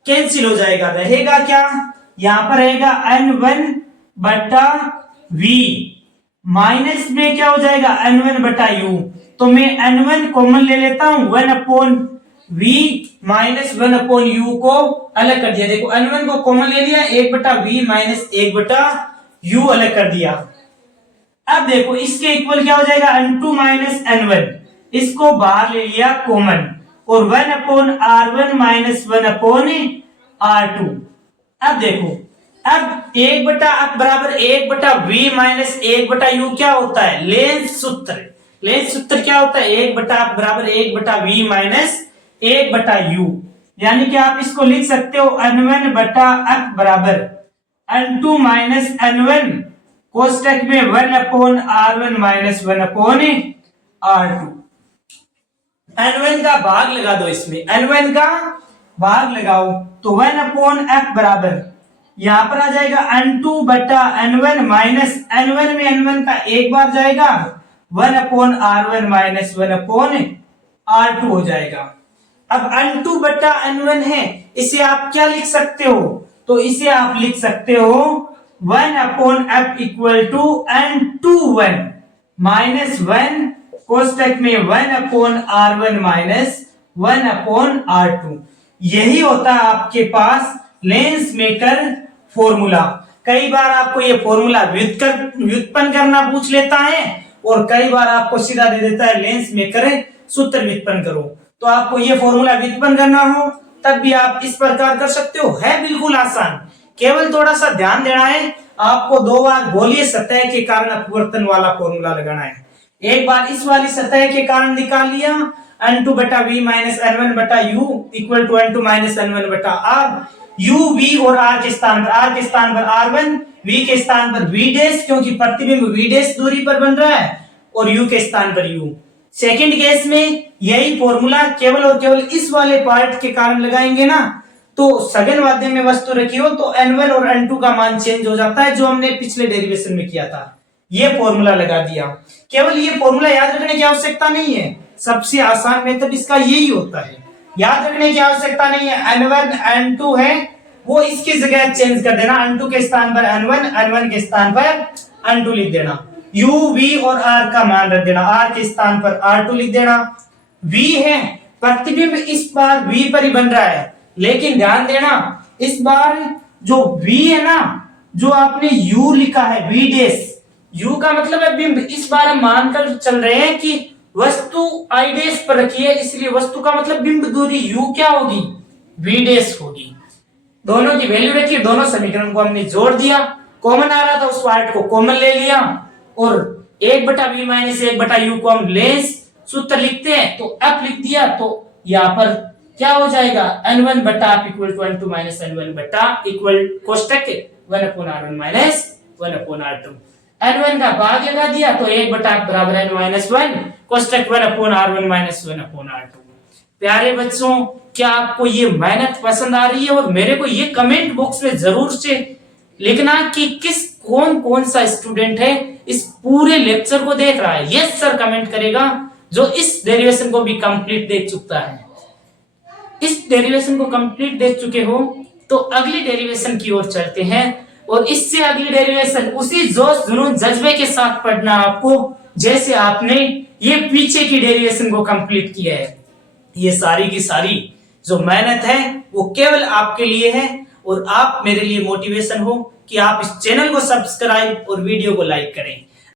कैंसिल हो जाएगा, रहेगा क्या, यहां पर रहेगा N1 बटा V माइनस में क्या हो जाएगा N1 बटा U, तो मैं N1 कॉमन ले लेता हूं, 1 upon V minus 1 upon U को अलग कर दिया। देखो N1 को कॉमन ले लिया, 1 बटा V माइनस 1 बटा U अलग कर दिया। अब देखो इसके इक्वल क्या हो जाएगा, N2 माइनस N1, इसको बाहर ले लिया कॉमन, और 1 upon R1 minus 1 upon R2। अब देखो, अब 1 बटा अब बराबर 1 बटा V माइनस 1 बटा U क्या होता है, लेंस सूत्र। लेंस सूत्र क्या होता है, 1 बटा बराबर 1 बटा V माइनस 1 बटा U, यानी कि आप इसको लिख सकते हो N1 बटा F बराबर N2 माइनस N1 कोष्टक में 1 upon R1 minus 1 upon R2। N1 का भाग लगा दो, इसमें N1 का भाग लगाओ तो 1 अपॉन F बराबर, यहां पर आ जाएगा N2 बटा N1 माइनस N1 में N1 का एक बार जाएगा, 1 upon R1 minus 1 upon R2 हो जाएगा। अब N2 बटा N1 है, इसे आप क्या लिख सकते हो, तो इसे आप लिख सकते हो 1 upon F equal to N21 minus 1 कोष्टक में 1 upon R1 minus 1 upon R2। यही होता है आपके पास लेंस मेकर फॉर्मूला। कई बार आपको ये फॉर्मूला व्युत्पन्न करना पूछ लेता है, और कई बार आपको सीधा दे देता है लेंस मेकर सूत्र व्युत्पन्न करो। तो आपको ये फॉर्मूला व्युत्पन्न करना हो तब भी आप इस प्रकार कर सकते हो, है बिल्कुल आसान, केवल थोड़ा सा ध्यान देना है। आपको 2 बार गोलीय सतह के कारण अपवर्तन वाला फॉर्मूला लगाना है। एक बार इस वाली सतह के कारण निकाल लिया, N2 बटा V माइनस N1 बटा U equal to N2 minus N1 बटा R। U, V और R के स्थान पर R1, V के स्थान पर V डैश, क्योंकि प्रतिबिंब V डैश दूरी पर बन रहा है, और U के स्थान पर U। सेकंड केस में यही फॉर्मूला केवल और केवल इस वाले पार्ट के कारण लगाएंगे ना, तो सघन माध्यम में वस्तु रखी हो तो N1 और N2 का मान चेंज हो जाता है, जो हमने पिछले डेरिवेशन में किया था। ये फॉर्मूला लगा दिया। केवल ये फॉर्मूला याद रखने की आवश्यकता नहीं है, सबसे आसान मेथड इसका यही होता है, याद रखने की आवश्यकता नहीं है। N1 N2 है, वो इसकी जगह चेंज कर देना, N2 के स्थान पर N1, N1 के स्थान पर N2 लिख देना। U, V और R का मान रख देना, R के स्थान पर R2 लिख देना। V है, प्रतिबिंब इस बार V पर ही बन रहा है, लेकिन ध्यान देना इस बार जो V है ना, जो आपने U लिखा है V डैश, यू का मतलब है बिंब। इस बार हम मानकर चल रहे हैं कि वस्तु आई डैश पर रखी है, इसलिए वस्तु का मतलब बिंब दूरी यू क्या होगी, वी डैश होगी। दोनों की वैल्यू रखी, दोनों समीकरण को हमने जोड़ दिया, कॉमन आ रहा था उस पार्ट को कॉमन ले लिया और 1/v माइनस 1/u को हम लेंस सूत्र लिखते हैं तो f लिख दिया। तो यहाँ पर क्या हो जाएगा, n1 बटा f equal to n2 minus n1 बटा equal कोष्टक 1/r1 minus 1/r2। n1 का भाग लगा दिया तो 1/f बराबर n minus 1 कोष्टक 1/r1 minus 1/r2। प्यारे बच्चों, क्या आपको ये मेहनत पसंद आ रही है? और मेरे को ये कमेंट बॉक्स में जरूर से लिखना कि कौन कौन सा स्टूडेंट है इस पूरे लेक्चर को देख रहा है। यस सर कमेंट करेगा जो इस डेरिवेशन को भी कंप्लीट देख चुका है। इस डेरिवेशन को कंप्लीट देख चुके हो तो अगली डेरिवेशन की ओर चलते हैं और इससे अगली डेरिवेशन उसी जोश जुनून जज्बे के साथ पढ़ना आपको जैसे आपने ये पीछे की डेरिवेशन को कंप्लीट किया है। ये सारी की सारी जो मेहनत है वो केवल आपके लिए है और आप मेरे लिए मोटिवेशन हो कि आप इस चैनल को सब्सक्राइब और वीडियो को लाइक करें।